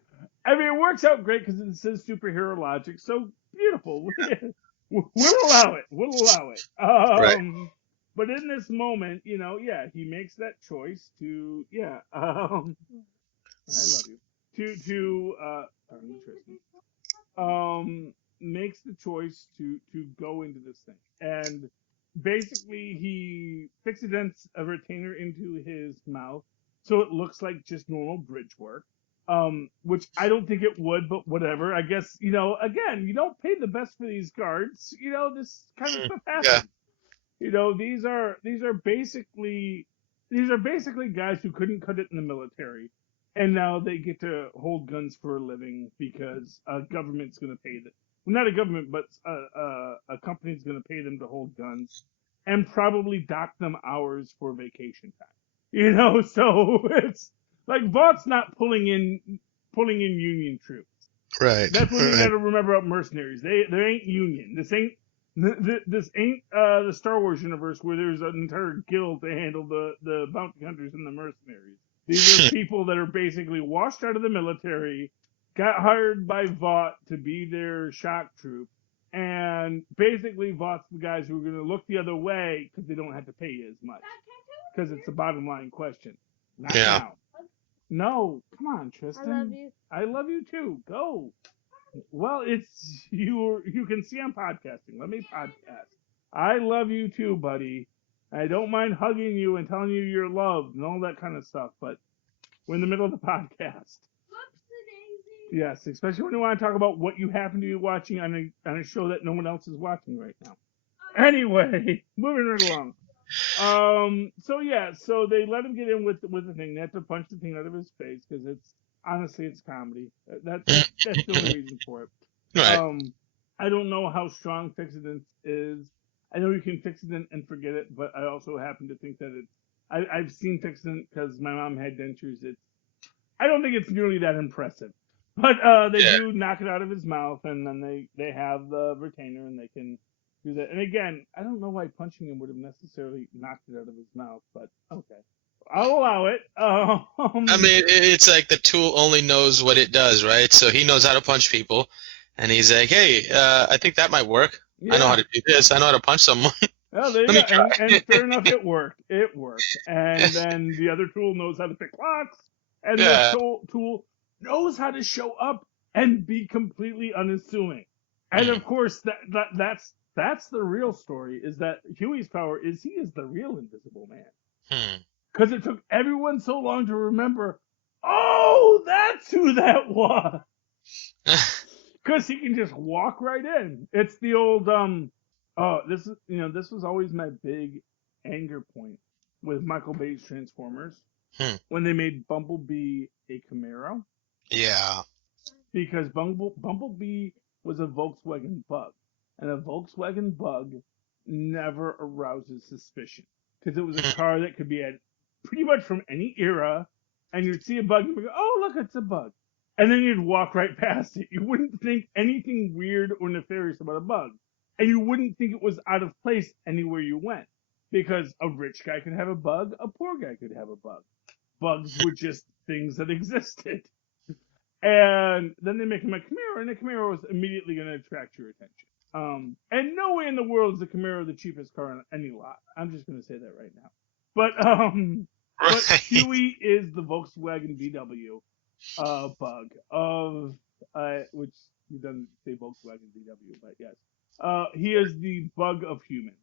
I mean, it works out great because it says superhero logic. So beautiful. We'll allow it. Right. But in this moment, he makes that choice to, I love you. Makes the choice to go into this thing. And basically, he fixidents a retainer into his mouth, so it looks like just normal bridge work, which I don't think it would, but whatever. I guess, again, you don't pay the best for these guards. This kind of stuff happens. Yeah. These are basically guys who couldn't cut it in the military, and now they get to hold guns for a living because a government's going to pay them. Well, not a government, but a company's going to pay them to hold guns and probably dock them hours for vacation time. So it's like Vaught's not pulling in Union troops. Right. That's what you got to remember about mercenaries. They ain't Union. This ain't the Star Wars universe where there's an entire guild to handle the bounty hunters and the mercenaries. These are people that are basically washed out of the military got hired by Vought to be their shock troop. And basically, Vaught's the guys who are going to look the other way because they don't have to pay you as much. Because it's a bottom line question. Not now. No, come on, Tristan. I love you. I love you too. Go. Well, it's you. You can see I'm podcasting. Let me podcast. I love you too, buddy. I don't mind hugging you and telling you you're loved and all that kind of stuff, but we're in the middle of the podcast. Yes, especially when you want to talk about what you happen to be watching on a show that no one else is watching right now. Anyway, moving right along. So they let him get in with the thing. They had to punch the thing out of his face because it's comedy. That's the only reason for it. Right. I don't know how strong Fixidence is. I know you can fix it and forget it, but I also happen to think that I've seen Fixident because my mom had dentures. I don't think it's nearly that impressive. But they do knock it out of his mouth, and then they have the retainer, and they can do that. And again, I don't know why punching him would have necessarily knocked it out of his mouth, but okay. I'll allow it. I mean, it's like the tool only knows what it does, right? So he knows how to punch people, and he's like, hey, I think that might work. Yeah. I know how to do this. I know how to punch someone. Well, there you go. And fair enough, it worked. It worked. And then the other tool knows how to pick locks, and the tool knows how to show up and be completely unassuming. And of course, that's the real story, is that Huey's power is he is the real Invisible Man. Because it took everyone so long to remember, oh, that's who that was. Because he can just walk right in. It's the old, this was always my big anger point with Michael Bay's Transformers. When they made Bumblebee a Camaro. Yeah. Because Bumblebee was a Volkswagen Bug. And a Volkswagen Bug never arouses suspicion. Because it was a car that could be at pretty much from any era. And you'd see a bug and you'd go, oh, look, it's a bug. And then you'd walk right past it. You wouldn't think anything weird or nefarious about a bug. And you wouldn't think it was out of place anywhere you went. Because a rich guy could have a bug, a poor guy could have a bug. Bugs were just things that existed. And then they make him a Camaro, and the Camaro was immediately going to attract your attention. And no way in the world is the Camaro the cheapest car on any lot. I'm just going to say that right now. But Huey is the Volkswagen VW bug of, which you doesn't say Volkswagen VW, but yes. He is the bug of humans.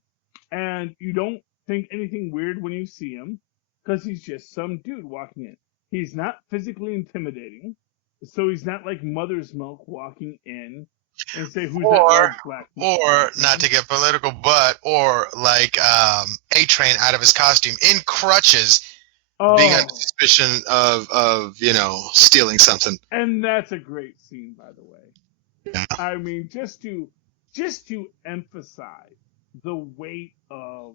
And you don't think anything weird when you see him, because he's just some dude walking in. He's not physically intimidating, so he's not like Mother's Milk walking in and say, who's that large black man? Or, not to get political, but, or like A-Train out of his costume in crutches, being under suspicion of stealing something. And that's a great scene, by the way. Yeah. I mean, just to emphasize the weight of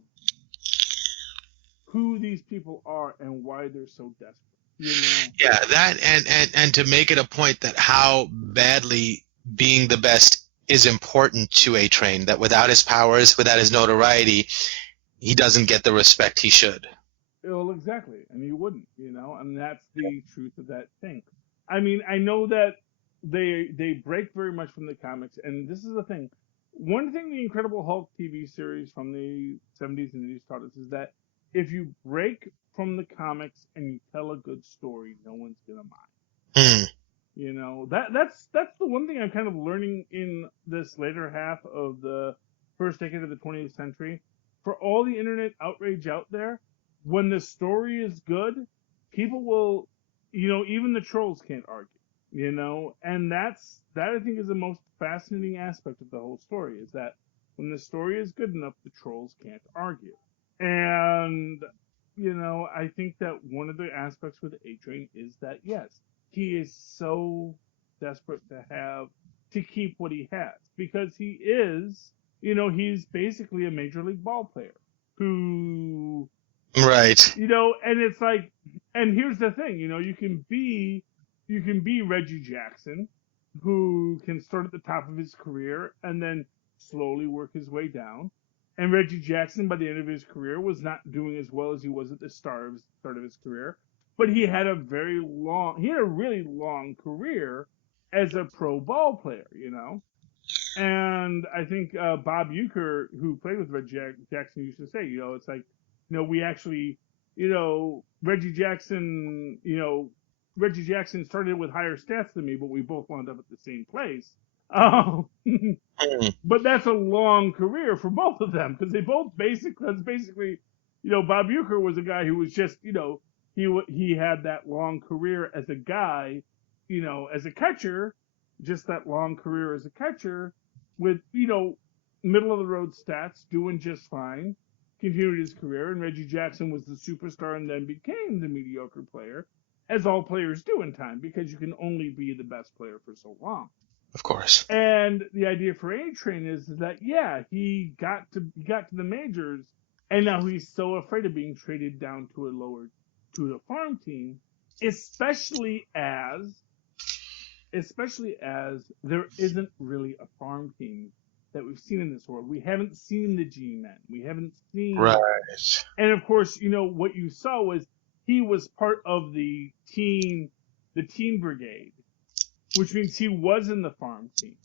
who these people are and why they're so desperate. Yeah, that and to make it a point that how badly being the best is important to A-Train, that without his powers, without his notoriety, he doesn't get the respect he should. Well, exactly, and he wouldn't, and that's the truth of that thing. I mean, I know that they break very much from the comics, and this is the thing. One thing the Incredible Hulk TV series from the 70s and 80s taught us is that if you break from the comics and you tell a good story, no one's gonna mind. That's the one thing I'm kind of learning in this later half of the first decade of the 20th century. For all the internet outrage out there, when the story is good, people will, even the trolls can't argue, and that I think is the most fascinating aspect of the whole story, is that when the story is good enough, the trolls can't argue. And, I think that one of the aspects with A-Train is that, yes, he is so desperate to keep what he has. Because he is, he's basically a Major League ball player who... Right. And it's like, and here's the thing, you can be Reggie Jackson, who can start at the top of his career and then slowly work his way down. And Reggie Jackson, by the end of his career, was not doing as well as he was at the start of his career. But he had a really long career as a pro ball player, And I think Bob Uecker, who played with Reggie Jackson, used to say, it's like, we actually, Reggie Jackson, Reggie Jackson started with higher stats than me, but we both wound up at the same place. But that's a long career for both of them because they both basically, Bob Uecker was a guy who was just, he had that long career as a guy, as a catcher, just that long career as a catcher with, middle of the road stats, doing just fine, continued his career, and Reggie Jackson was the superstar and then became the mediocre player, as all players do in time, because you can only be the best player for so long. Of course. And the idea for A-Train is that, he got to the majors, and now he's so afraid of being traded down to the farm team, especially as there isn't really a farm team that we've seen in this world. We haven't seen the G-Men. We haven't seen... Right. And of course, what you saw was he was part of the teen brigade, which means he was in the farm team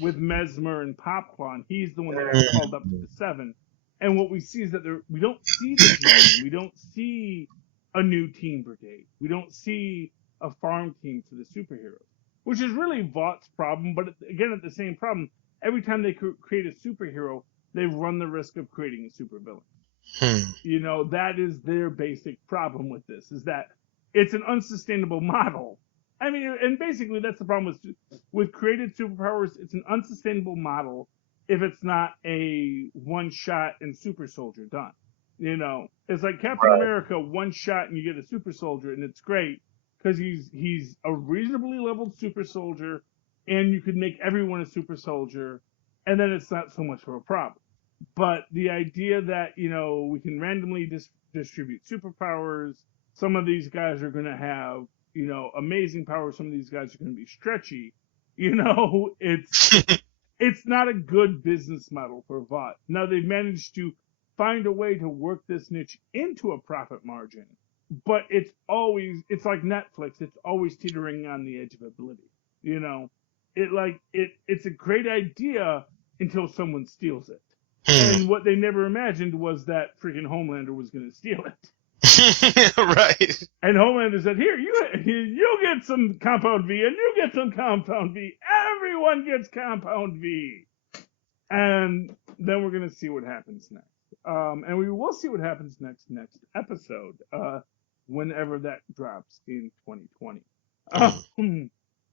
with Mesmer and Popcorn. He's the one that got called up to the 7. And what we see is that we don't see the G-Men. We don't see a new teen brigade. We don't see a farm team for the superheroes, which is really Vaught's problem. But again, at the same problem, every time they create a superhero, they run the risk of creating a supervillain. That is their basic problem with this, is that it's an unsustainable model. I mean, and basically that's the problem with created superpowers. It's an unsustainable model if it's not a one shot and super soldier done. It's like Captain America, one shot and you get a super soldier, and it's great because he's a reasonably leveled super soldier, and you could make everyone a super soldier, and then it's not so much of a problem. But the idea that, we can randomly distribute superpowers, some of these guys are going to have, amazing powers, some of these guys are going to be stretchy, it's not a good business model for Vought. Now, they've managed to find a way to work this niche into a profit margin, but it's like Netflix, it's always teetering on the edge of ability. It's a great idea until someone steals it. And what they never imagined was that freaking Homelander was going to steal it. Right. And Homelander said, here, you get some Compound V, and you get some Compound V. Everyone gets Compound V. And then we're going to see what happens next. And we will see what happens next episode, whenever that drops in 2020.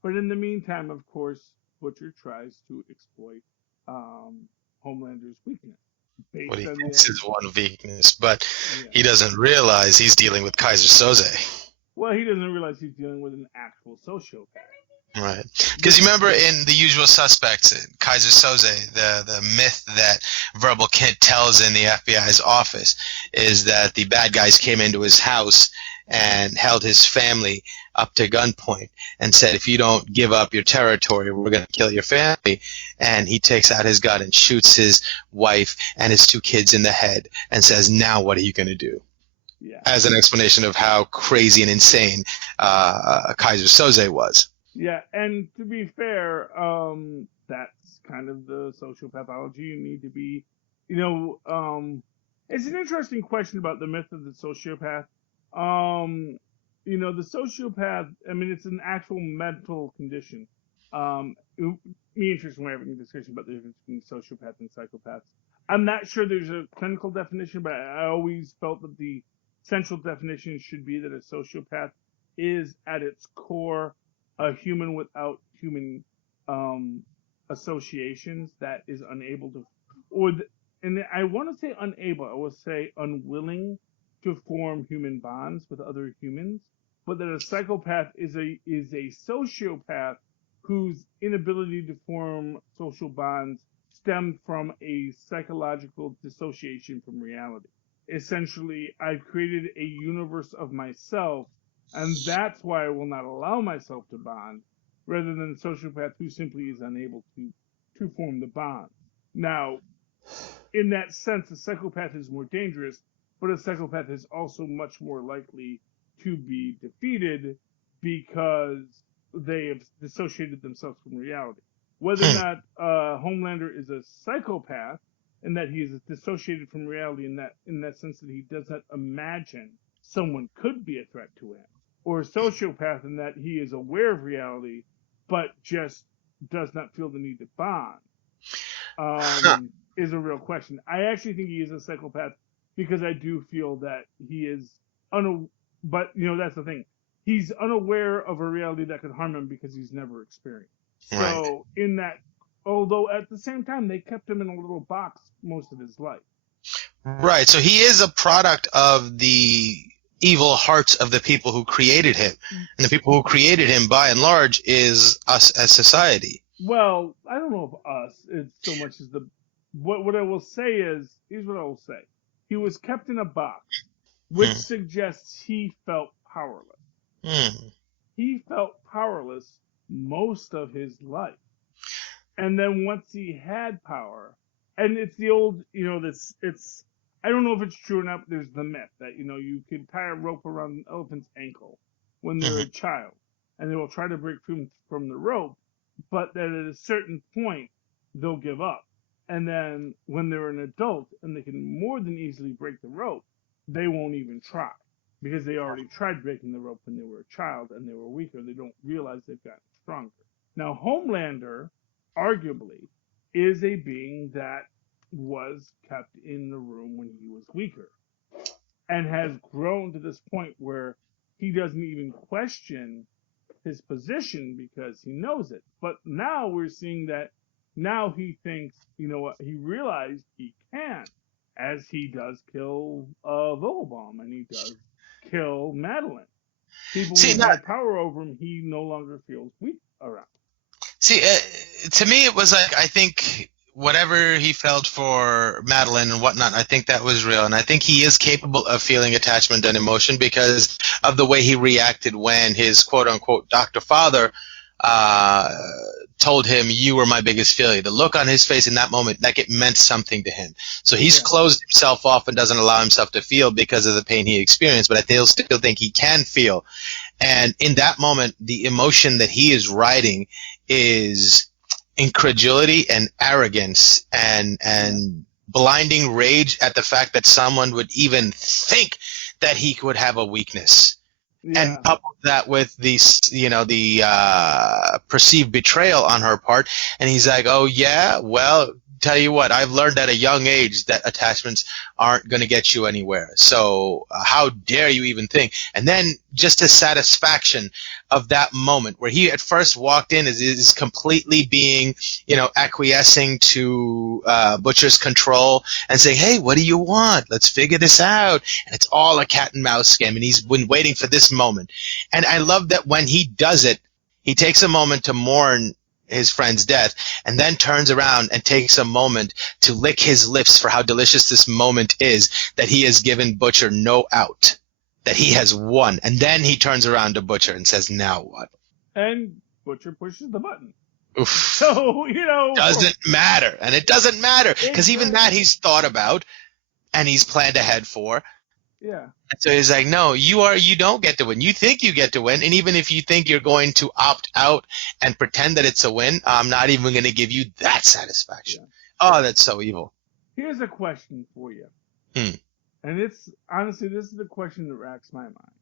But in the meantime, of course, Butcher tries to exploit Homelander's weakness. What he thinks is one weakness, but he doesn't realize he's dealing with Kaiser Soze. Well, he doesn't realize he's dealing with an actual sociopath. Right. Because you remember in The Usual Suspects, Kaiser Soze, the myth that Verbal Kint tells in the FBI's office is that the bad guys came into his house and held his family up to gunpoint and said, if you don't give up your territory, we're going to kill your family. And he takes out his gun and shoots his wife and his 2 kids in the head and says, now what are you going to do? Yeah. As an explanation of how crazy and insane Kaiser Soze was. Yeah, and to be fair, that's kind of the social pathology you need to be, it's an interesting question about the myth of the sociopath. The sociopath, it's an actual mental condition. Me and Tristan were having a discussion about the difference between sociopath and psychopaths. I'm not sure there's a clinical definition, but I always felt that the central definition should be that a sociopath is at its core a human without human associations that is unable to, and I want to say unable, I will say unwilling to form human bonds with other humans, but that a psychopath is a sociopath whose inability to form social bonds stem from a psychological dissociation from reality. Essentially, I've created a universe of myself, and that's why I will not allow myself to bond, rather than a sociopath who simply is unable to form the bond. Now, in that sense, a psychopath is more dangerous, but a psychopath is also much more likely to be defeated because, they have dissociated themselves from reality. Whether or not Homelander is a psychopath and that he is dissociated from reality in that sense that he does not imagine someone could be a threat to him, or a sociopath in that he is aware of reality but just does not feel the need to bond, is a real question. I actually think he is a psychopath because I do feel that he is but that's the thing. He's unaware of a reality that could harm him because he's never experienced. Right. So in that, although at the same time they kept him in a little box most of his life. Right. So he is a product of the evil hearts of the people who created him. And the people who created him, by and large, is us as society. Well, I don't know if us. It's so much as what I will say is, here's what I will say. He was kept in a box, which suggests he felt powerless. He felt powerless most of his life. And then once he had power, and it's the old, I don't know if it's true or not, but there's the myth that, you can tie a rope around an elephant's ankle when they're a child, and they will try to break from the rope, but that at a certain point, they'll give up. And then when they're an adult and they can more than easily break the rope, they won't even try. Because they already tried breaking the rope when they were a child and they were weaker. They don't realize they've gotten stronger. Now, Homelander, arguably, is a being that was kept in the room when he was weaker. And has grown to this point where he doesn't even question his position because he knows it. But now we're seeing that now he thinks, he realized he can. As he does kill Vogelbaum and he does kill Madeline. People who had power over him, he no longer feels weak around. See, to me, it was like, I think whatever he felt for Madeline and whatnot, I think that was real. And I think he is capable of feeling attachment and emotion because of the way he reacted when his quote-unquote Dr. Father told him, "You were my biggest failure." The look on his face in that moment, like it meant something to him. So he's closed himself off and doesn't allow himself to feel because of the pain he experienced, but I still think he can feel. And in that moment, the emotion that he is riding is incredulity and arrogance and blinding rage at the fact that someone would even think that he could have a weakness. Yeah. And couple that with the perceived betrayal on her part, and he's like, "Oh yeah, well, tell you what, I've learned at a young age that attachments aren't going to get you anywhere. So how dare you even think?" And then just the satisfaction of that moment where he at first walked in is completely being, acquiescing to Butcher's control and saying, "Hey, what do you want? Let's figure this out." And it's all a cat and mouse game, and he's been waiting for this moment. And I love that when he does it, he takes a moment to mourn his friend's death and then turns around and takes a moment to lick his lips for how delicious this moment is, that he has given Butcher no out, that he has won. And then he turns around to Butcher and says, "Now what?" And Butcher pushes the button. Oof. So, doesn't matter. And it doesn't matter because even that he's thought about and he's planned ahead for. Yeah. So he's like, "No, you don't get to win. You think you get to win. And even if you think you're going to opt out and pretend that it's a win, I'm not even going to give you that satisfaction." Yeah. Oh, that's so evil. Here's a question for you. And it's, honestly, this is the question that racks my mind.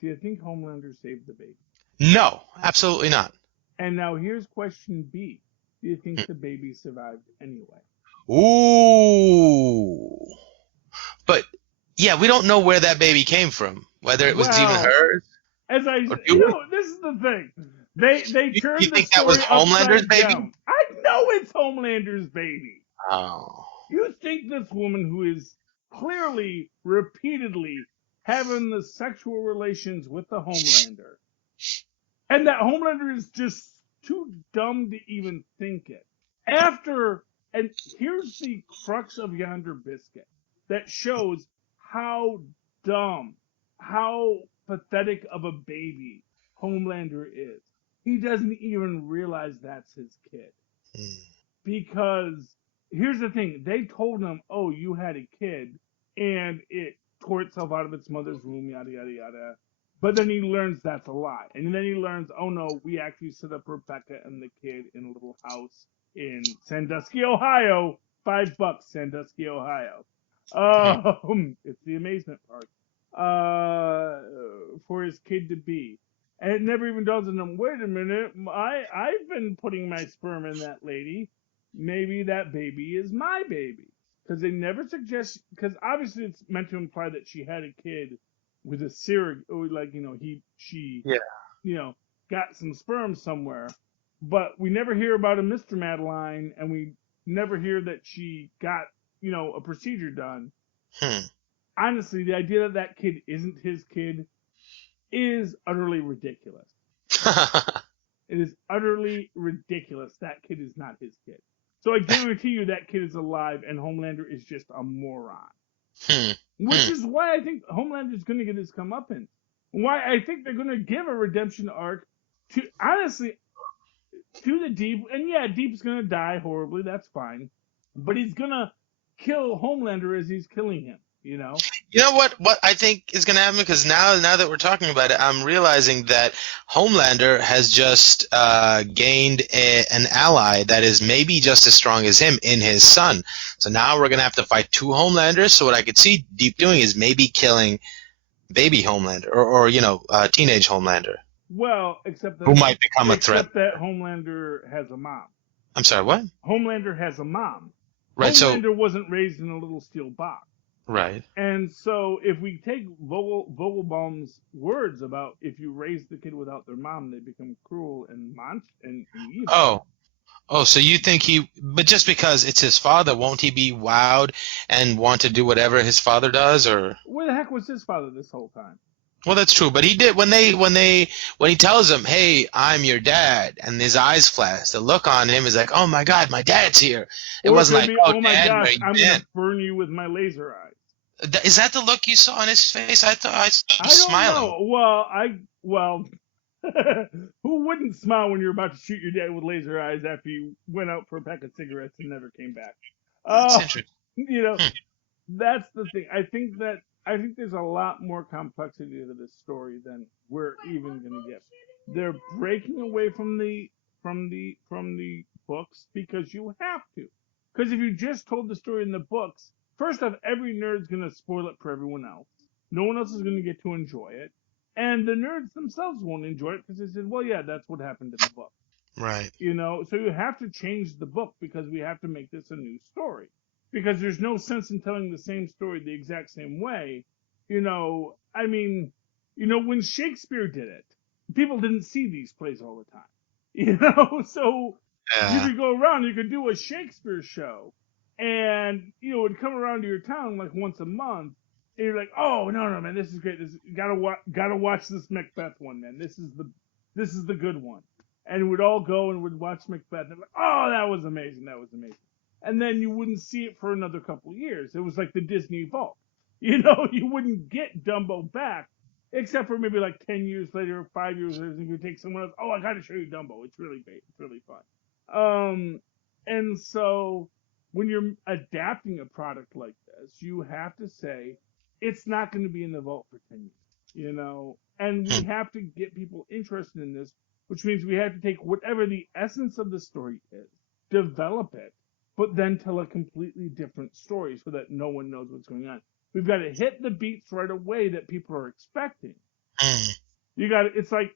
Do you think Homelander saved the baby? No, absolutely not. And now here's question B. Do you think the baby survived anyway? Ooh. But... yeah, we don't know where that baby came from, whether it was even hers. This is the thing. They turned you think that was Homelander's baby? Down. I know it's Homelander's baby. Oh. You think this woman who is clearly, repeatedly having the sexual relations with the Homelander, and that Homelander is just too dumb to even think it. And here's the crux of Yonder Biscuit that shows how dumb, how pathetic of a baby Homelander is. He doesn't even realize that's his kid. Because here's the thing. They told him, "Oh, you had a kid, and it tore itself out of its mother's womb, yada, yada, yada." But then he learns that's a lie. And then he learns, oh no, we actually set up Rebecca and the kid in a little house in Sandusky, Ohio. $5, Sandusky, Ohio. It's the amazement park. For his kid to be. And it never even dawns on him, wait a minute, I've been putting my sperm in that lady. Maybe that baby is my baby. Because they never suggest, because obviously it's meant to imply that she had a kid with a surrogate, or like, she got some sperm somewhere. But we never hear about a Mr. Madeline, and we never hear that she got, a procedure done. Honestly, the idea that kid isn't his kid is utterly ridiculous. It is utterly ridiculous. That kid is not his kid. So I guarantee you that kid is alive, and Homelander is just a moron. Which is why I think Homelander is going to get his comeuppance. Why I think they're going to give a redemption arc to, honestly, to the Deep. And yeah, Deep's going to die horribly. That's fine. But he's going to kill Homelander as he's killing him. You know what I think is going to happen? Because now that we're talking about it, I'm realizing that Homelander has just gained an ally that is maybe just as strong as him in his son. So now we're going to have to fight two Homelanders. So what I could see Deep doing is maybe killing baby Homelander or teenage Homelander. Well, except that who might become a threat. Except that Homelander has a mom. I'm sorry, what? Homelander has a mom. Right. Homelander wasn't raised in a little steel box. Right. And so if we take Vogelbaum's words about if you raise the kid without their mom, they become cruel and evil. Oh, so you think but just because it's his father, won't he be wowed and want to do whatever his father does, or? Where the heck was his father this whole time? Well, that's true, but he did when he tells him, "Hey, I'm your dad," and his eyes flash. The look on him is like, "Oh my God, my dad's here." It wasn't like, "Oh my Dad, gosh, I'm gonna burn you with my laser eyes." Is that the look you saw on his face? I thought I was smiling. Know. Well, who wouldn't smile when you're about to shoot your dad with laser eyes after you went out for a pack of cigarettes and never came back? That's interesting. That's the thing. I think there's a lot more complexity to this story than we're even going to get. They're breaking away from the books because you have to. Because if you just told the story in the books, first off, every nerd's going to spoil it for everyone else. No one else is going to get to enjoy it. And the nerds themselves won't enjoy it because they said, well, yeah, that's what happened in the book. Right. So you have to change the book because we have to make this a new story. Because there's no sense in telling the same story the exact same way. When Shakespeare did it, people didn't see these plays all the time. So you could go around, you could do a Shakespeare show. And, it would come around to your town like once a month. And you're like, oh, no, man, this is great. Gotta watch this Macbeth one, man. This is the good one. And we'd all go and would watch Macbeth. And like, oh, that was amazing. And then you wouldn't see it for another couple years. It was like the Disney Vault. You wouldn't get Dumbo back, except for maybe like 10 years later or 5 years later, and you take someone else. Oh, I got to show you Dumbo. It's really great. It's really fun. And so when you're adapting a product like this, you have to say it's not going to be in the vault for 10 years, and we have to get people interested in this, which means we have to take whatever the essence of the story is, develop it, but then tell a completely different story so that no one knows what's going on. We've got to hit the beats right away that people are expecting. It's like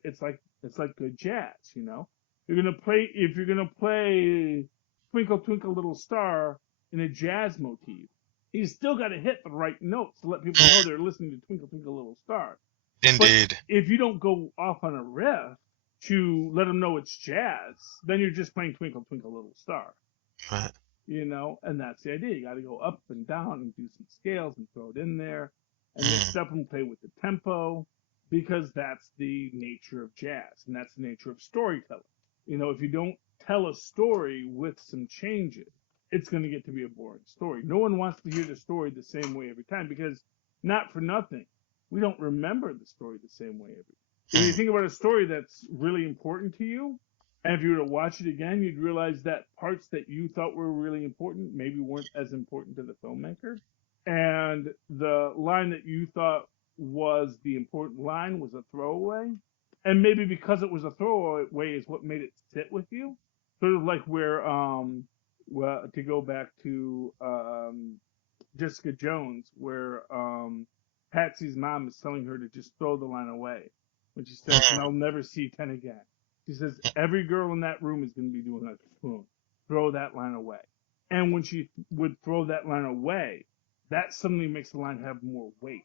good jazz, You're gonna play if you're gonna play Twinkle Twinkle Little Star in a jazz motif. You still got to hit the right notes to let people know they're listening to Twinkle Twinkle Little Star. Indeed. But if you don't go off on a riff to let them know it's jazz, then you're just playing Twinkle Twinkle Little Star. Right. And that's the idea. You got to go up and down and do some scales and throw it in there and mix up and play with the tempo because that's the nature of jazz and that's the nature of storytelling. If you don't tell a story with some changes, it's going to get to be a boring story. No one wants to hear the story the same way every time because, not for nothing, we don't remember the story the same way every time. If you think about a story that's really important to you, and if you were to watch it again, you'd realize that parts that you thought were really important maybe weren't as important to the filmmaker. And the line that you thought was the important line, was a throwaway. And maybe because it was a throwaway is what made it sit with you. Sort of like where, well, to go back to Jessica Jones, where Patsy's mom is telling her to just throw the line away. When she says, and I'll never see 10 again. She says, every girl in that room is going to be doing a swoon. Throw that line away. And when she would throw that line away, that suddenly makes the line have more weight.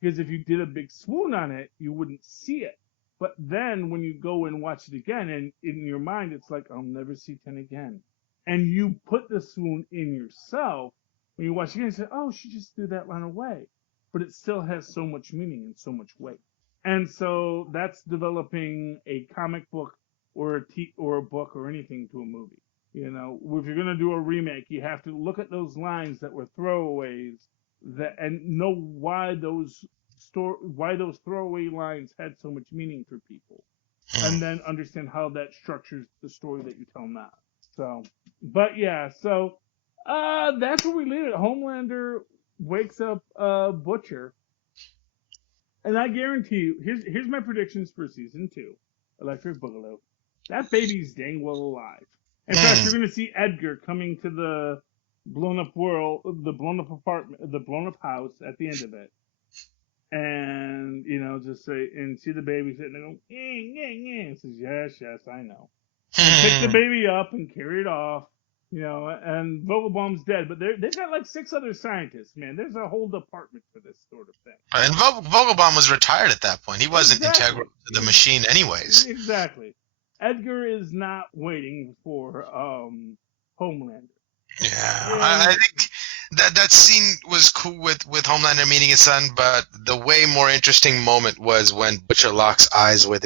Because if you did a big swoon on it, you wouldn't see it. But then when you go and watch it again, and in your mind, it's like, I'll never see 10 again. And you put the swoon in yourself, when you watch it again, you say, oh, she just threw that line away. But it still has so much meaning and so much weight. And so that's developing a comic book or a book or anything to a movie. You know, if you're going to do a remake, you have to look at those lines that were throwaways and know why those throwaway lines had so much meaning for people, and then understand how that structures the story that you tell now. So, but yeah, so that's where we leave it. Homelander wakes up Butcher, and I guarantee you, here's my predictions for season 2, Electric Boogaloo. That baby's dang well alive. In fact, you're going to see Edgar coming to the blown up world, the blown up apartment, the blown up house at the end of it. And, you know, just say, and see the baby sitting there going, and says, yes, I know. And pick the baby up and carry it off, you know, and Vogelbaum's dead. But they've got like 6 other scientists, man. There's a whole department for this sort of thing. And Vogelbaum was retired at that point. He wasn't integral to the machine anyways. Exactly. Edgar is not waiting for Homelander. Yeah, I think that scene was cool with Homelander meeting his son, but the way more interesting moment was when Butcher locks eyes with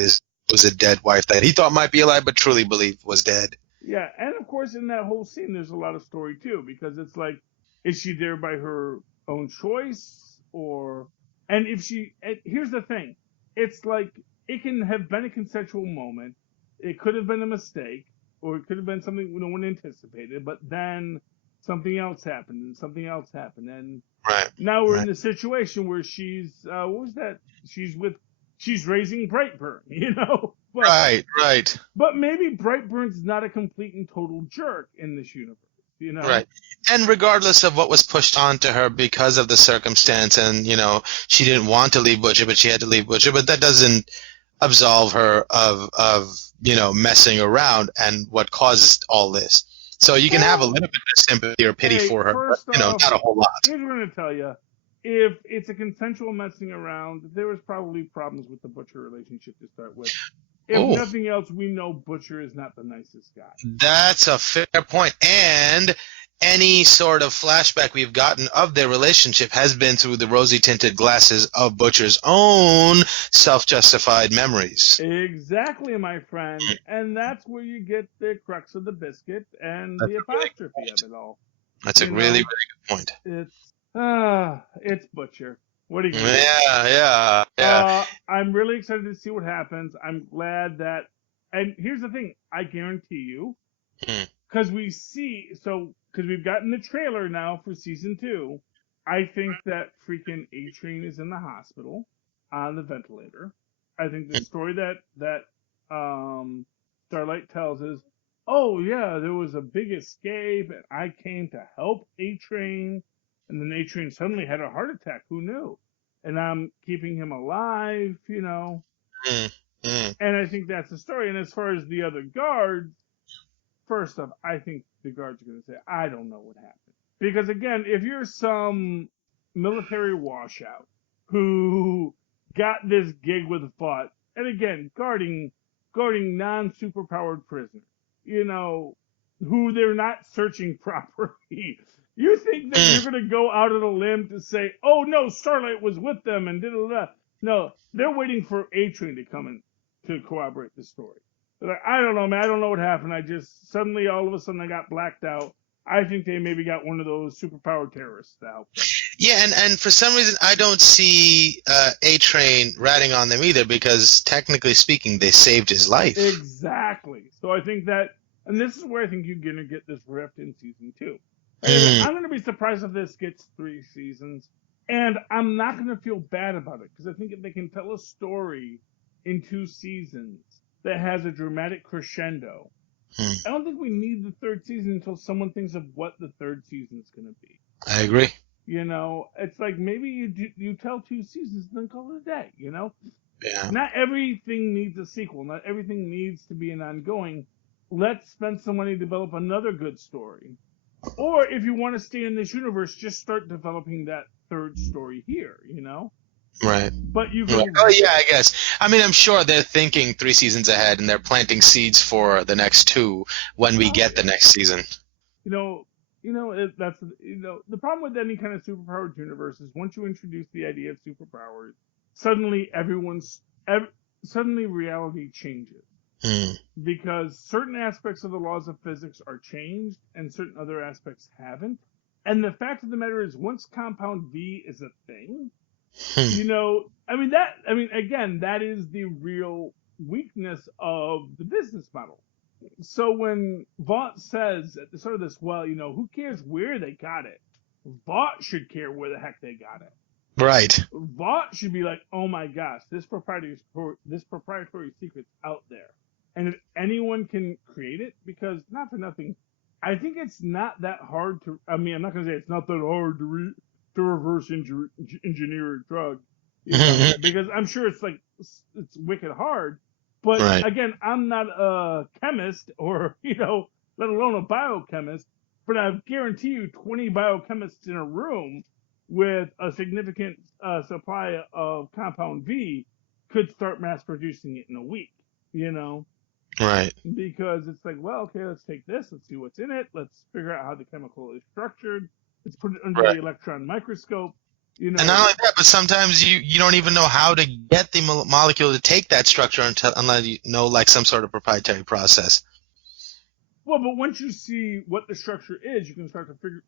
was a dead wife that he thought might be alive, but truly believed was dead. Yeah, and of course in that whole scene there's a lot of story too, because it's like, is she there by her own choice, and here's the thing, it's like, it can have been a consensual moment, it could have been a mistake, or it could have been something no one anticipated, but then something else happened, and something else happened, and now we're in the situation where she's, what was that? She's raising Brightburn, you know? But, right. But maybe Brightburn's not a complete and total jerk in this universe, you know? Right. And regardless of what was pushed onto her because of the circumstance, and, you know, she didn't want to leave Butcher, but she had to leave Butcher, but that doesn't absolve her of you know, messing around and what caused all this. So you can have a little bit of sympathy or pity for her, but, you know, not a whole lot. Here's what I'm going to tell you. If it's a consensual messing around, there was probably problems with the Butcher relationship to start with. If nothing else, we know Butcher is not the nicest guy. That's a fair point. And any sort of flashback we've gotten of their relationship has been through the rosy-tinted glasses of Butcher's own self-justified memories. Exactly, my friend. And that's where you get the crux of the biscuit and the apostrophe of it all. That's a really, really good point. It's Butcher. What are you going to do? Yeah. I'm really excited to see what happens. I'm glad that, and here's the thing, I guarantee you, because we've gotten the trailer now for season 2, I think that freaking A-Train is in the hospital on the ventilator. I think the story that Starlight tells is, oh yeah, there was a big escape and I came to help A-Train, and then A-Train suddenly had a heart attack. Who knew? And I'm keeping him alive, you know. And I think that's the story. And as far as the other guards, first off, I think the guards are going to say, I don't know what happened. Because again, if you're some military washout who got this gig with Butt, and again, guarding non-superpowered prisoners, you know, who they're not searching properly, you think that you're going to go out on a limb to say, oh no, Starlight was with them and da-da-da. No, they're waiting for A-Train to come in to corroborate the story. They're like, I don't know, man. I don't know what happened. Suddenly, all of a sudden, I got blacked out. I think they maybe got one of those superpowered terrorists to help them. Yeah, and for some reason, I don't see A-Train ratting on them either, because technically speaking, they saved his life. Exactly. So I think that, and this is where I think you're going to get this rift in season 2. I'm going to be surprised if this gets 3 seasons. And I'm not going to feel bad about it, because I think if they can tell a story in 2 seasons that has a dramatic crescendo, I don't think we need the 3rd season until someone thinks of what the 3rd season is going to be. I agree. You know, it's like maybe you tell 2 seasons and then call it a day, you know? Yeah. Not everything needs a sequel. Not everything needs to be an ongoing. Let's spend some money to develop another good story. Or if you want to stay in this universe, just start developing that 3rd story here, you know? Right. But you can... Right. Oh, yeah, I guess. I mean, I'm sure they're thinking 3 seasons ahead, and they're planting seeds for the next 2 when we get the next season. The problem with any kind of superpowered universe is once you introduce the idea of superpowers, suddenly reality changes. Because certain aspects of the laws of physics are changed and certain other aspects haven't. And the fact of the matter is, once compound V is a thing, again, that is the real weakness of the business model. So when Vought says at the start of this, well, who cares where they got it? Vought should care where the heck they got it. Right. Vought should be like, oh my gosh, this proprietary secret's out there. And if anyone can create it, because not for nothing, I think it's not that hard to, I'm not going to say it's not that hard to reverse engineer a drug, because I'm sure it's wicked hard. But again, I'm not a chemist or, let alone a biochemist, but I guarantee you 20 biochemists in a room with a significant supply of compound V could start mass producing it in a week, Right. Because it's like, well, okay, let's take this, let's see what's in it, let's figure out how the chemical is structured, let's put it under the electron microscope. And not only that, but sometimes you don't even know how to get the molecule to take that structure unless you know some sort of proprietary process. Well, but once you see what the structure is, you can start to figure.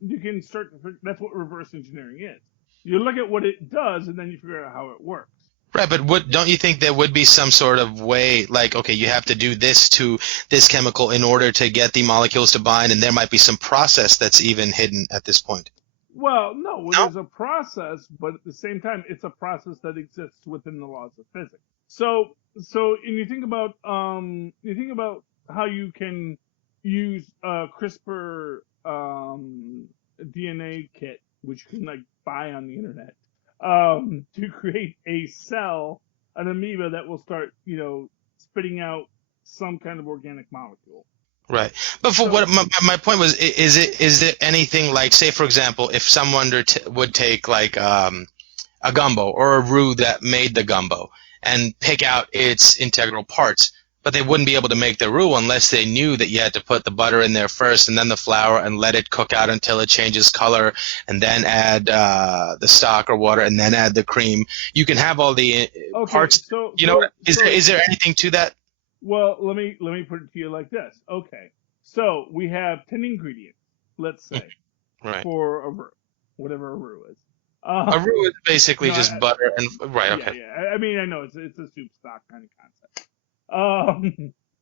That's what reverse engineering is. You look at what it does, and then you figure out how it works. Right, but don't you think there would be some sort of way, okay, you have to do this to this chemical in order to get the molecules to bind, and there might be some process that's even hidden at this point? Well, no, there's a process, but at the same time, it's a process that exists within the laws of physics. So, and you think about how you can use CRISPR DNA kit, which you can buy on the internet, to create a cell, an amoeba that will start, spitting out some kind of organic molecule. Right. But for what my point was, is there anything say, for example, if someone would take a gumbo or a roux that made the gumbo and pick out its integral parts, but they wouldn't be able to make the roux unless they knew that you had to put the butter in there first and then the flour and let it cook out until it changes color and then add the stock or water and then add the cream. You can have all the parts. Is there anything to that? Well, let me put it to you like this. Okay, so we have 10 ingredients, let's say, for a roux, whatever a roux is. A roux is basically just butter and okay. Yeah. I know it's a soup stock kind of concept.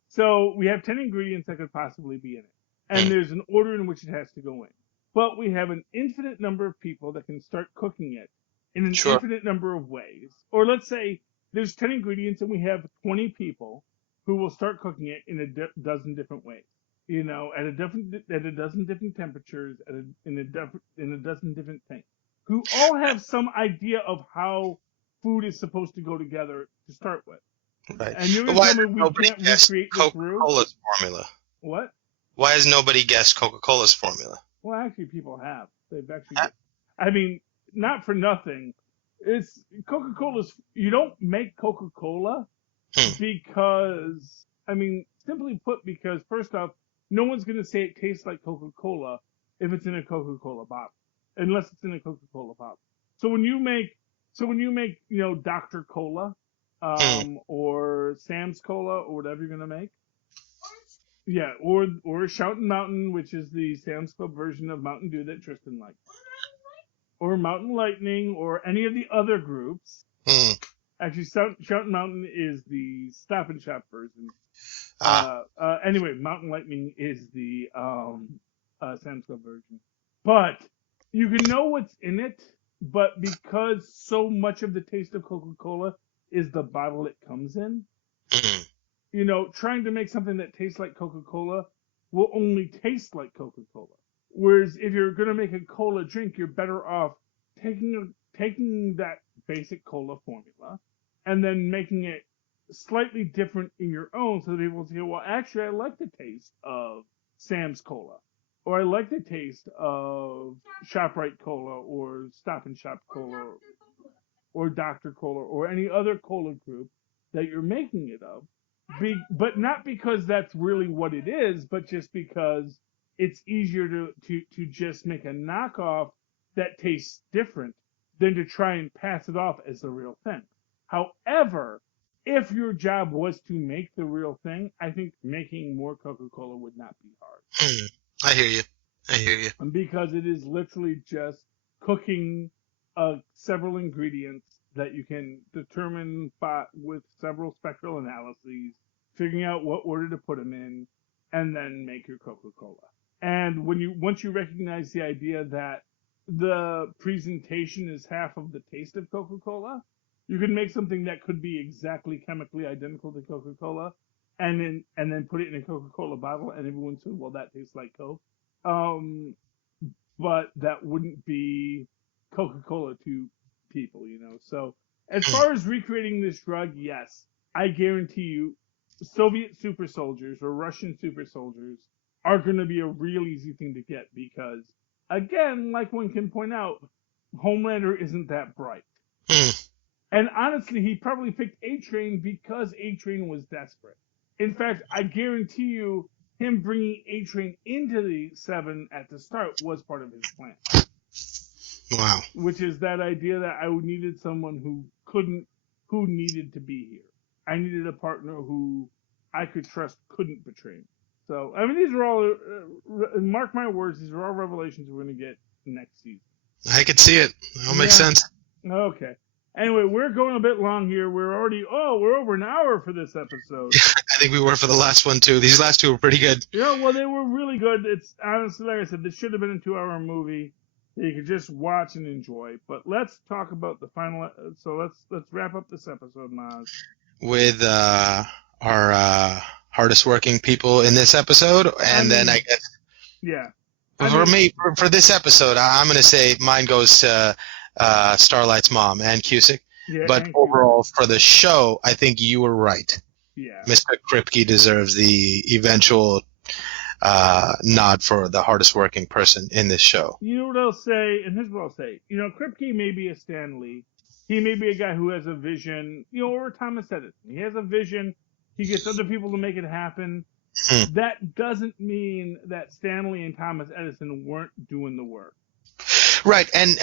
So we have 10 ingredients that could possibly be in it, and there's an order in which it has to go in. But we have an infinite number of people that can start cooking it in an infinite number of ways. Or let's say there's 10 ingredients and we have 20 people who will start cooking it in a dozen different ways, at a dozen different temperatures, in a dozen different things, who all have some idea of how food is supposed to go together to start with. Right. And you're going to tell me we can't recreate Coca-Cola's formula? What? Why has nobody guessed Coca-Cola's formula? Well, actually, people have. They've actually. Not for nothing. It's Coca-Cola's. You don't make Coca-Cola. Because, simply put, because first off, no one's going to say it tastes like Coca-Cola if it's in a Coca-Cola bottle, unless it's in a Coca-Cola bottle. So when you make, Dr. Cola, or Sam's Cola, or whatever you're going to make. Yeah, or Shoutin' Mountain, which is the Sam's Club version of Mountain Dew that Tristan likes. Or Mountain Lightning, or any of the other groups. Actually, Shoutin' Mountain is the Stop and Shop version. Anyway, Mountain Lightning is the Sam's Club version. But you can know what's in it but because so much of the taste of Coca-Cola is the bottle it comes in, trying to make something that tastes like Coca-Cola will only taste like Coca-Cola. Whereas if you're going to make a cola drink, you're better off taking that basic cola formula and then making it slightly different in your own, so that people say, well, actually, I like the taste of Sam's Cola, or I like the taste of ShopRite Cola, or Stop and Shop Cola, or Dr. Cola, or any other cola group that you're making it of. But not because that's really what it is, but just because it's easier to just make a knockoff that tastes different than to try and pass it off as the real thing. However, if your job was to make the real thing, I think making more Coca-Cola would not be hard. I hear you. Because it is literally just cooking several ingredients that you can determine with several spectral analyses, figuring out what order to put them in, and then make your Coca-Cola. And once you recognize the idea that the presentation is half of the taste of Coca-Cola, you can make something that could be exactly chemically identical to Coca-Cola, and then put it in a Coca-Cola bottle, and everyone said, well, that tastes like Coke. But that wouldn't be Coca-Cola to people, So as far as recreating this drug, yes, I guarantee you Soviet super soldiers or Russian super soldiers are going to be a real easy thing to get because, again, like one can point out, Homelander isn't that bright. And honestly, he probably picked A-Train because A-Train was desperate. In fact, I guarantee you him bringing A-Train into the 7 at the start was part of his plan. Wow. Which is that idea that I needed someone who needed to be here. I needed a partner who I could trust couldn't betray me. So, I mean, these are all, mark my words, these are all revelations we're going to get next season. I could see it. That'll make sense. Okay. Anyway, we're going a bit long here. We're over an hour for this episode. I think we were for the last one, too. These last two were pretty good. Yeah, well, they were really good. It's honestly, like I said, this should have been a 2-hour movie that you could just watch and enjoy. But let's talk about the final. So let's wrap up this episode, Mozz. With our hardest working people in this episode, and then I guess. Yeah. For this episode, I'm going to say mine goes to Starlight's mom, Ann Cusick. Yeah, but overall, for the show, I think you were right. Yeah. Mr. Kripke deserves the eventual nod for the hardest working person in this show. You know what I'll say, and here's what I'll say. Kripke may be a Stan Lee. He may be a guy who has a vision, or Thomas Edison. He has a vision. He gets other people to make it happen. That doesn't mean that Stanley and Thomas Edison weren't doing the work. Right, and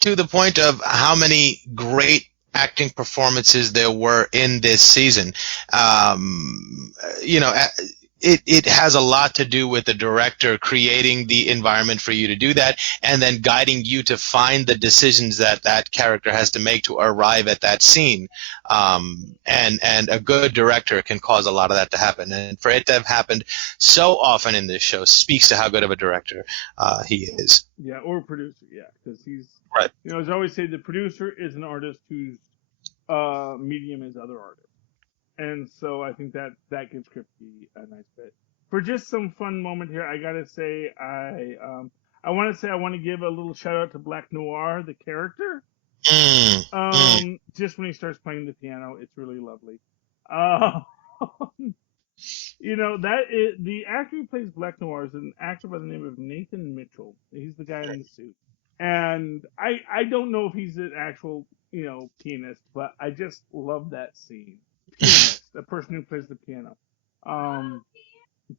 to the point of how many great acting performances there were in this season, it has a lot to do with the director creating the environment for you to do that and then guiding you to find the decisions that character has to make to arrive at that scene. And a good director can cause a lot of that to happen. And for it to have happened so often in this show speaks to how good of a director he is. Yeah, or producer, yeah. Because he's, right. As I always say, the producer is an artist whose medium is other artists. And so I think that gives Kripke a nice bit. For just some fun moment here, I gotta say I want to give a little shout out to Black Noir, the character. Just when he starts playing the piano, it's really lovely. The actor who plays Black Noir is an actor by the name of Nathan Mitchell. He's the guy in the suit, and I don't know if he's an actual pianist, but I just love that scene. Pianist, the person who plays the piano.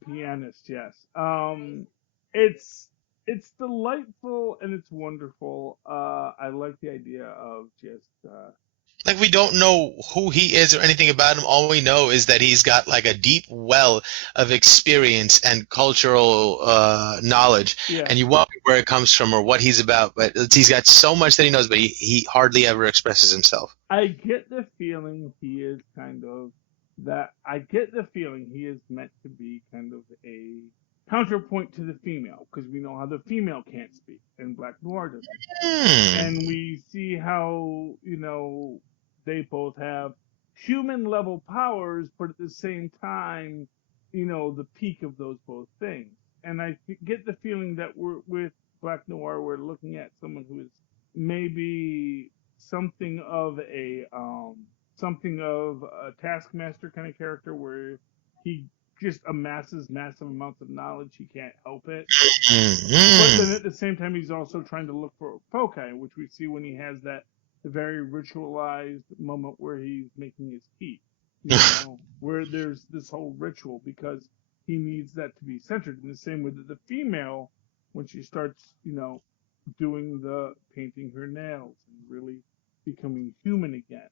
Pianist, yes. It's delightful and it's wonderful. I like the idea of just like we don't know who he is or anything about him. All we know is that he's got like a deep well of experience and cultural knowledge, and you wonder where it comes from or what he's about. But he's got so much that he knows, but he hardly ever expresses himself. I get the feeling he is kind of that. I get the feeling he is meant to be kind of a counterpoint to the female, because we know how the female can't speak, and Black Noir doesn't. And we see how, they both have human-level powers, but at the same time, the peak of those both things. And I get the feeling that with Black Noir, we're looking at someone who is maybe something of a taskmaster kind of character, where he just amasses massive amounts of knowledge. He can't help it. But then at the same time, he's also trying to look for foci, which we see when he has that very ritualized moment where he's making his teeth. Where there's this whole ritual, because he needs that to be centered. In the same way that the female, when she starts, doing the painting her nails and really becoming human again,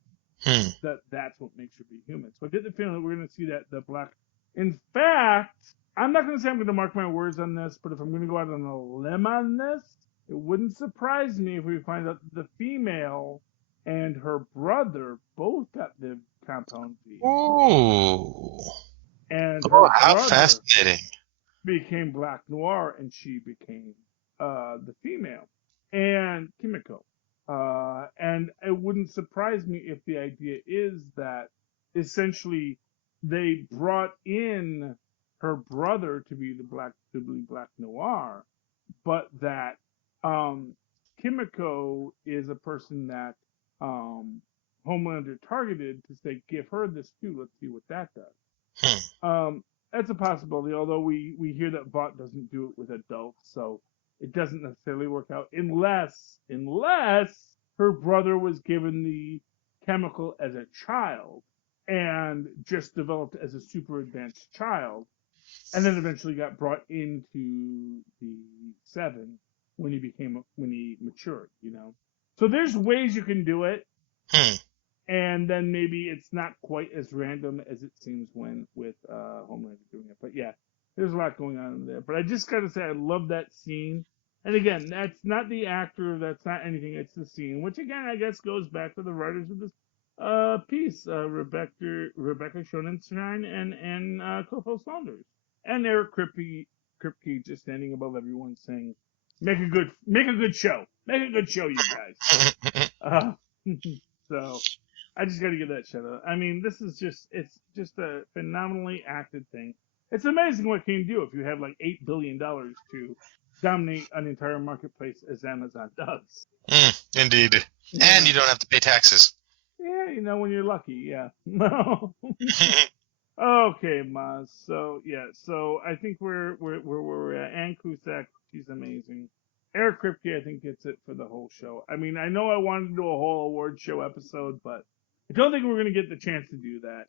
that's what makes her be human. So I get the feeling that we're going to see that the Black. In fact, I'm not going to say I'm going to mark my words on this, but if I'm going to go out on a limb on this, it wouldn't surprise me if we find out that the female and her brother both got the compound V. Ooh. And her how brother fascinating. became Black Noir, and she became the female, and Kimiko. And it wouldn't surprise me if the idea is that essentially they brought in her brother to be Black Noir, but that Kimiko is a person that Homelander targeted to say, give her this too, let's see what that does. That's a possibility, although we hear that Vought doesn't do it with adults, so it doesn't necessarily work out unless her brother was given the chemical as a child and just developed as a super advanced child, and then eventually got brought into the Seven when he matured, So there's ways you can do it, and then maybe it's not quite as random as it seems with Homelander doing it. But yeah, there's a lot going on in there. But I just gotta say, I love that scene. And again, that's not the actor, that's not anything, it's the scene, which again, I guess goes back to the writers of this piece, Rebecca Sonnenschein and Kofo Saunders. And Eric Kripke just standing above everyone saying, make a good show. Make a good show, you guys. So I just gotta give that shout out. I mean, it's just a phenomenally acted thing. It's amazing what can you do if you have like $8 billion to dominate an entire marketplace as Amazon does. Indeed. Yeah. And you don't have to pay taxes. Yeah, when you're lucky, yeah. No. Okay, Mozz. So I think we're at Ann Cusack. She's amazing. Eric Kripke, I think, gets it for the whole show. I mean, I know I wanted to do a whole award show episode, but I don't think we're going to get the chance to do that.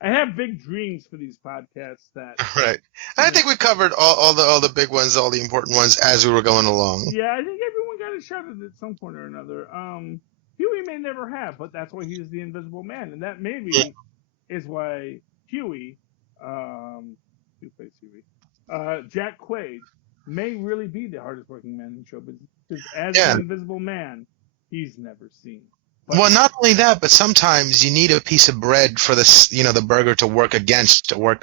I have big dreams for these podcasts that. Right. I think we covered all the big ones, all the important ones as we were going along. Yeah, I think everyone got a shot at it at some point or another. Huey may never have, but that's why he's the Invisible Man, and that maybe is why Huey, who plays Huey, Jack Quaid, may really be the hardest working man in the show, because as the Invisible Man, he's never seen. But, well, not only that, but sometimes you need a piece of bread for the burger to work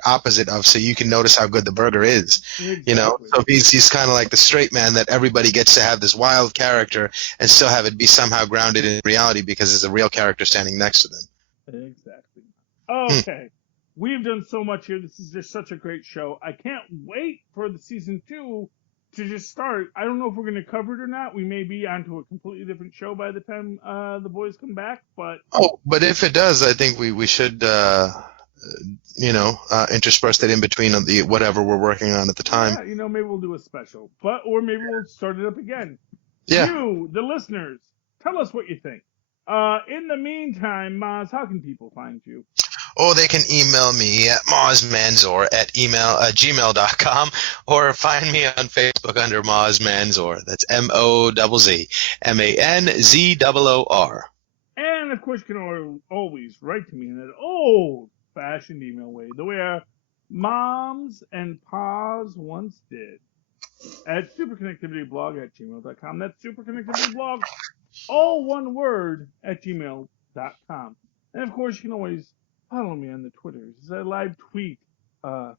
opposite of, so you can notice how good the burger is. Exactly. So he's kind of like the straight man that everybody gets to have this wild character and still have it be somehow grounded in reality because there's a real character standing next to them. Exactly. Okay. We've done so much here. This is just such a great show. I can't wait for the season 2 to just start. I don't know if we're going to cover it or not. We may be onto a completely different show by the time the boys come back. But if it does, I think we should intersperse that in between whatever we're working on at the time. Yeah, maybe we'll do a special, or maybe we'll start it up again. Yeah. You, the listeners, tell us what you think. In the meantime, Mozz, how can people find you? Or they can email me at mozzmanzor at gmail.com, or find me on Facebook under Mozz Manzor. That's MOZZ MANZOOR. And of course, you can always write to me in that old-fashioned email way, the way our moms and pa's once did, at superconnectivityblog@gmail.com. That's superconnectivityblog, all one word, at gmail.com. And of course, you can always follow me on the Twitters as I live tweet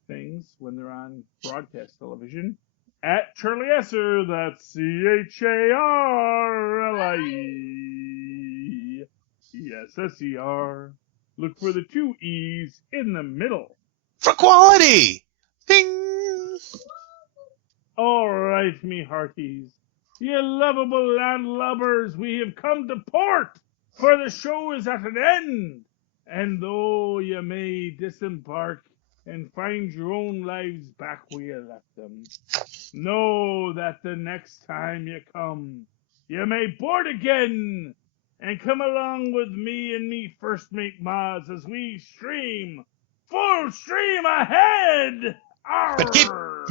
things when they're on broadcast television. At Charlie Esser, that's CHARLIE. Yes, SER. Look for the 2 E's in the middle. For quality! Ding! All right, me hearties. You lovable landlubbers, we have come to port, for the show is at an end. And though you may disembark and find your own lives back where you left them, know that the next time you come, you may board again and come along with me and me first mate Mozz as we stream full stream ahead. But keep, Arr!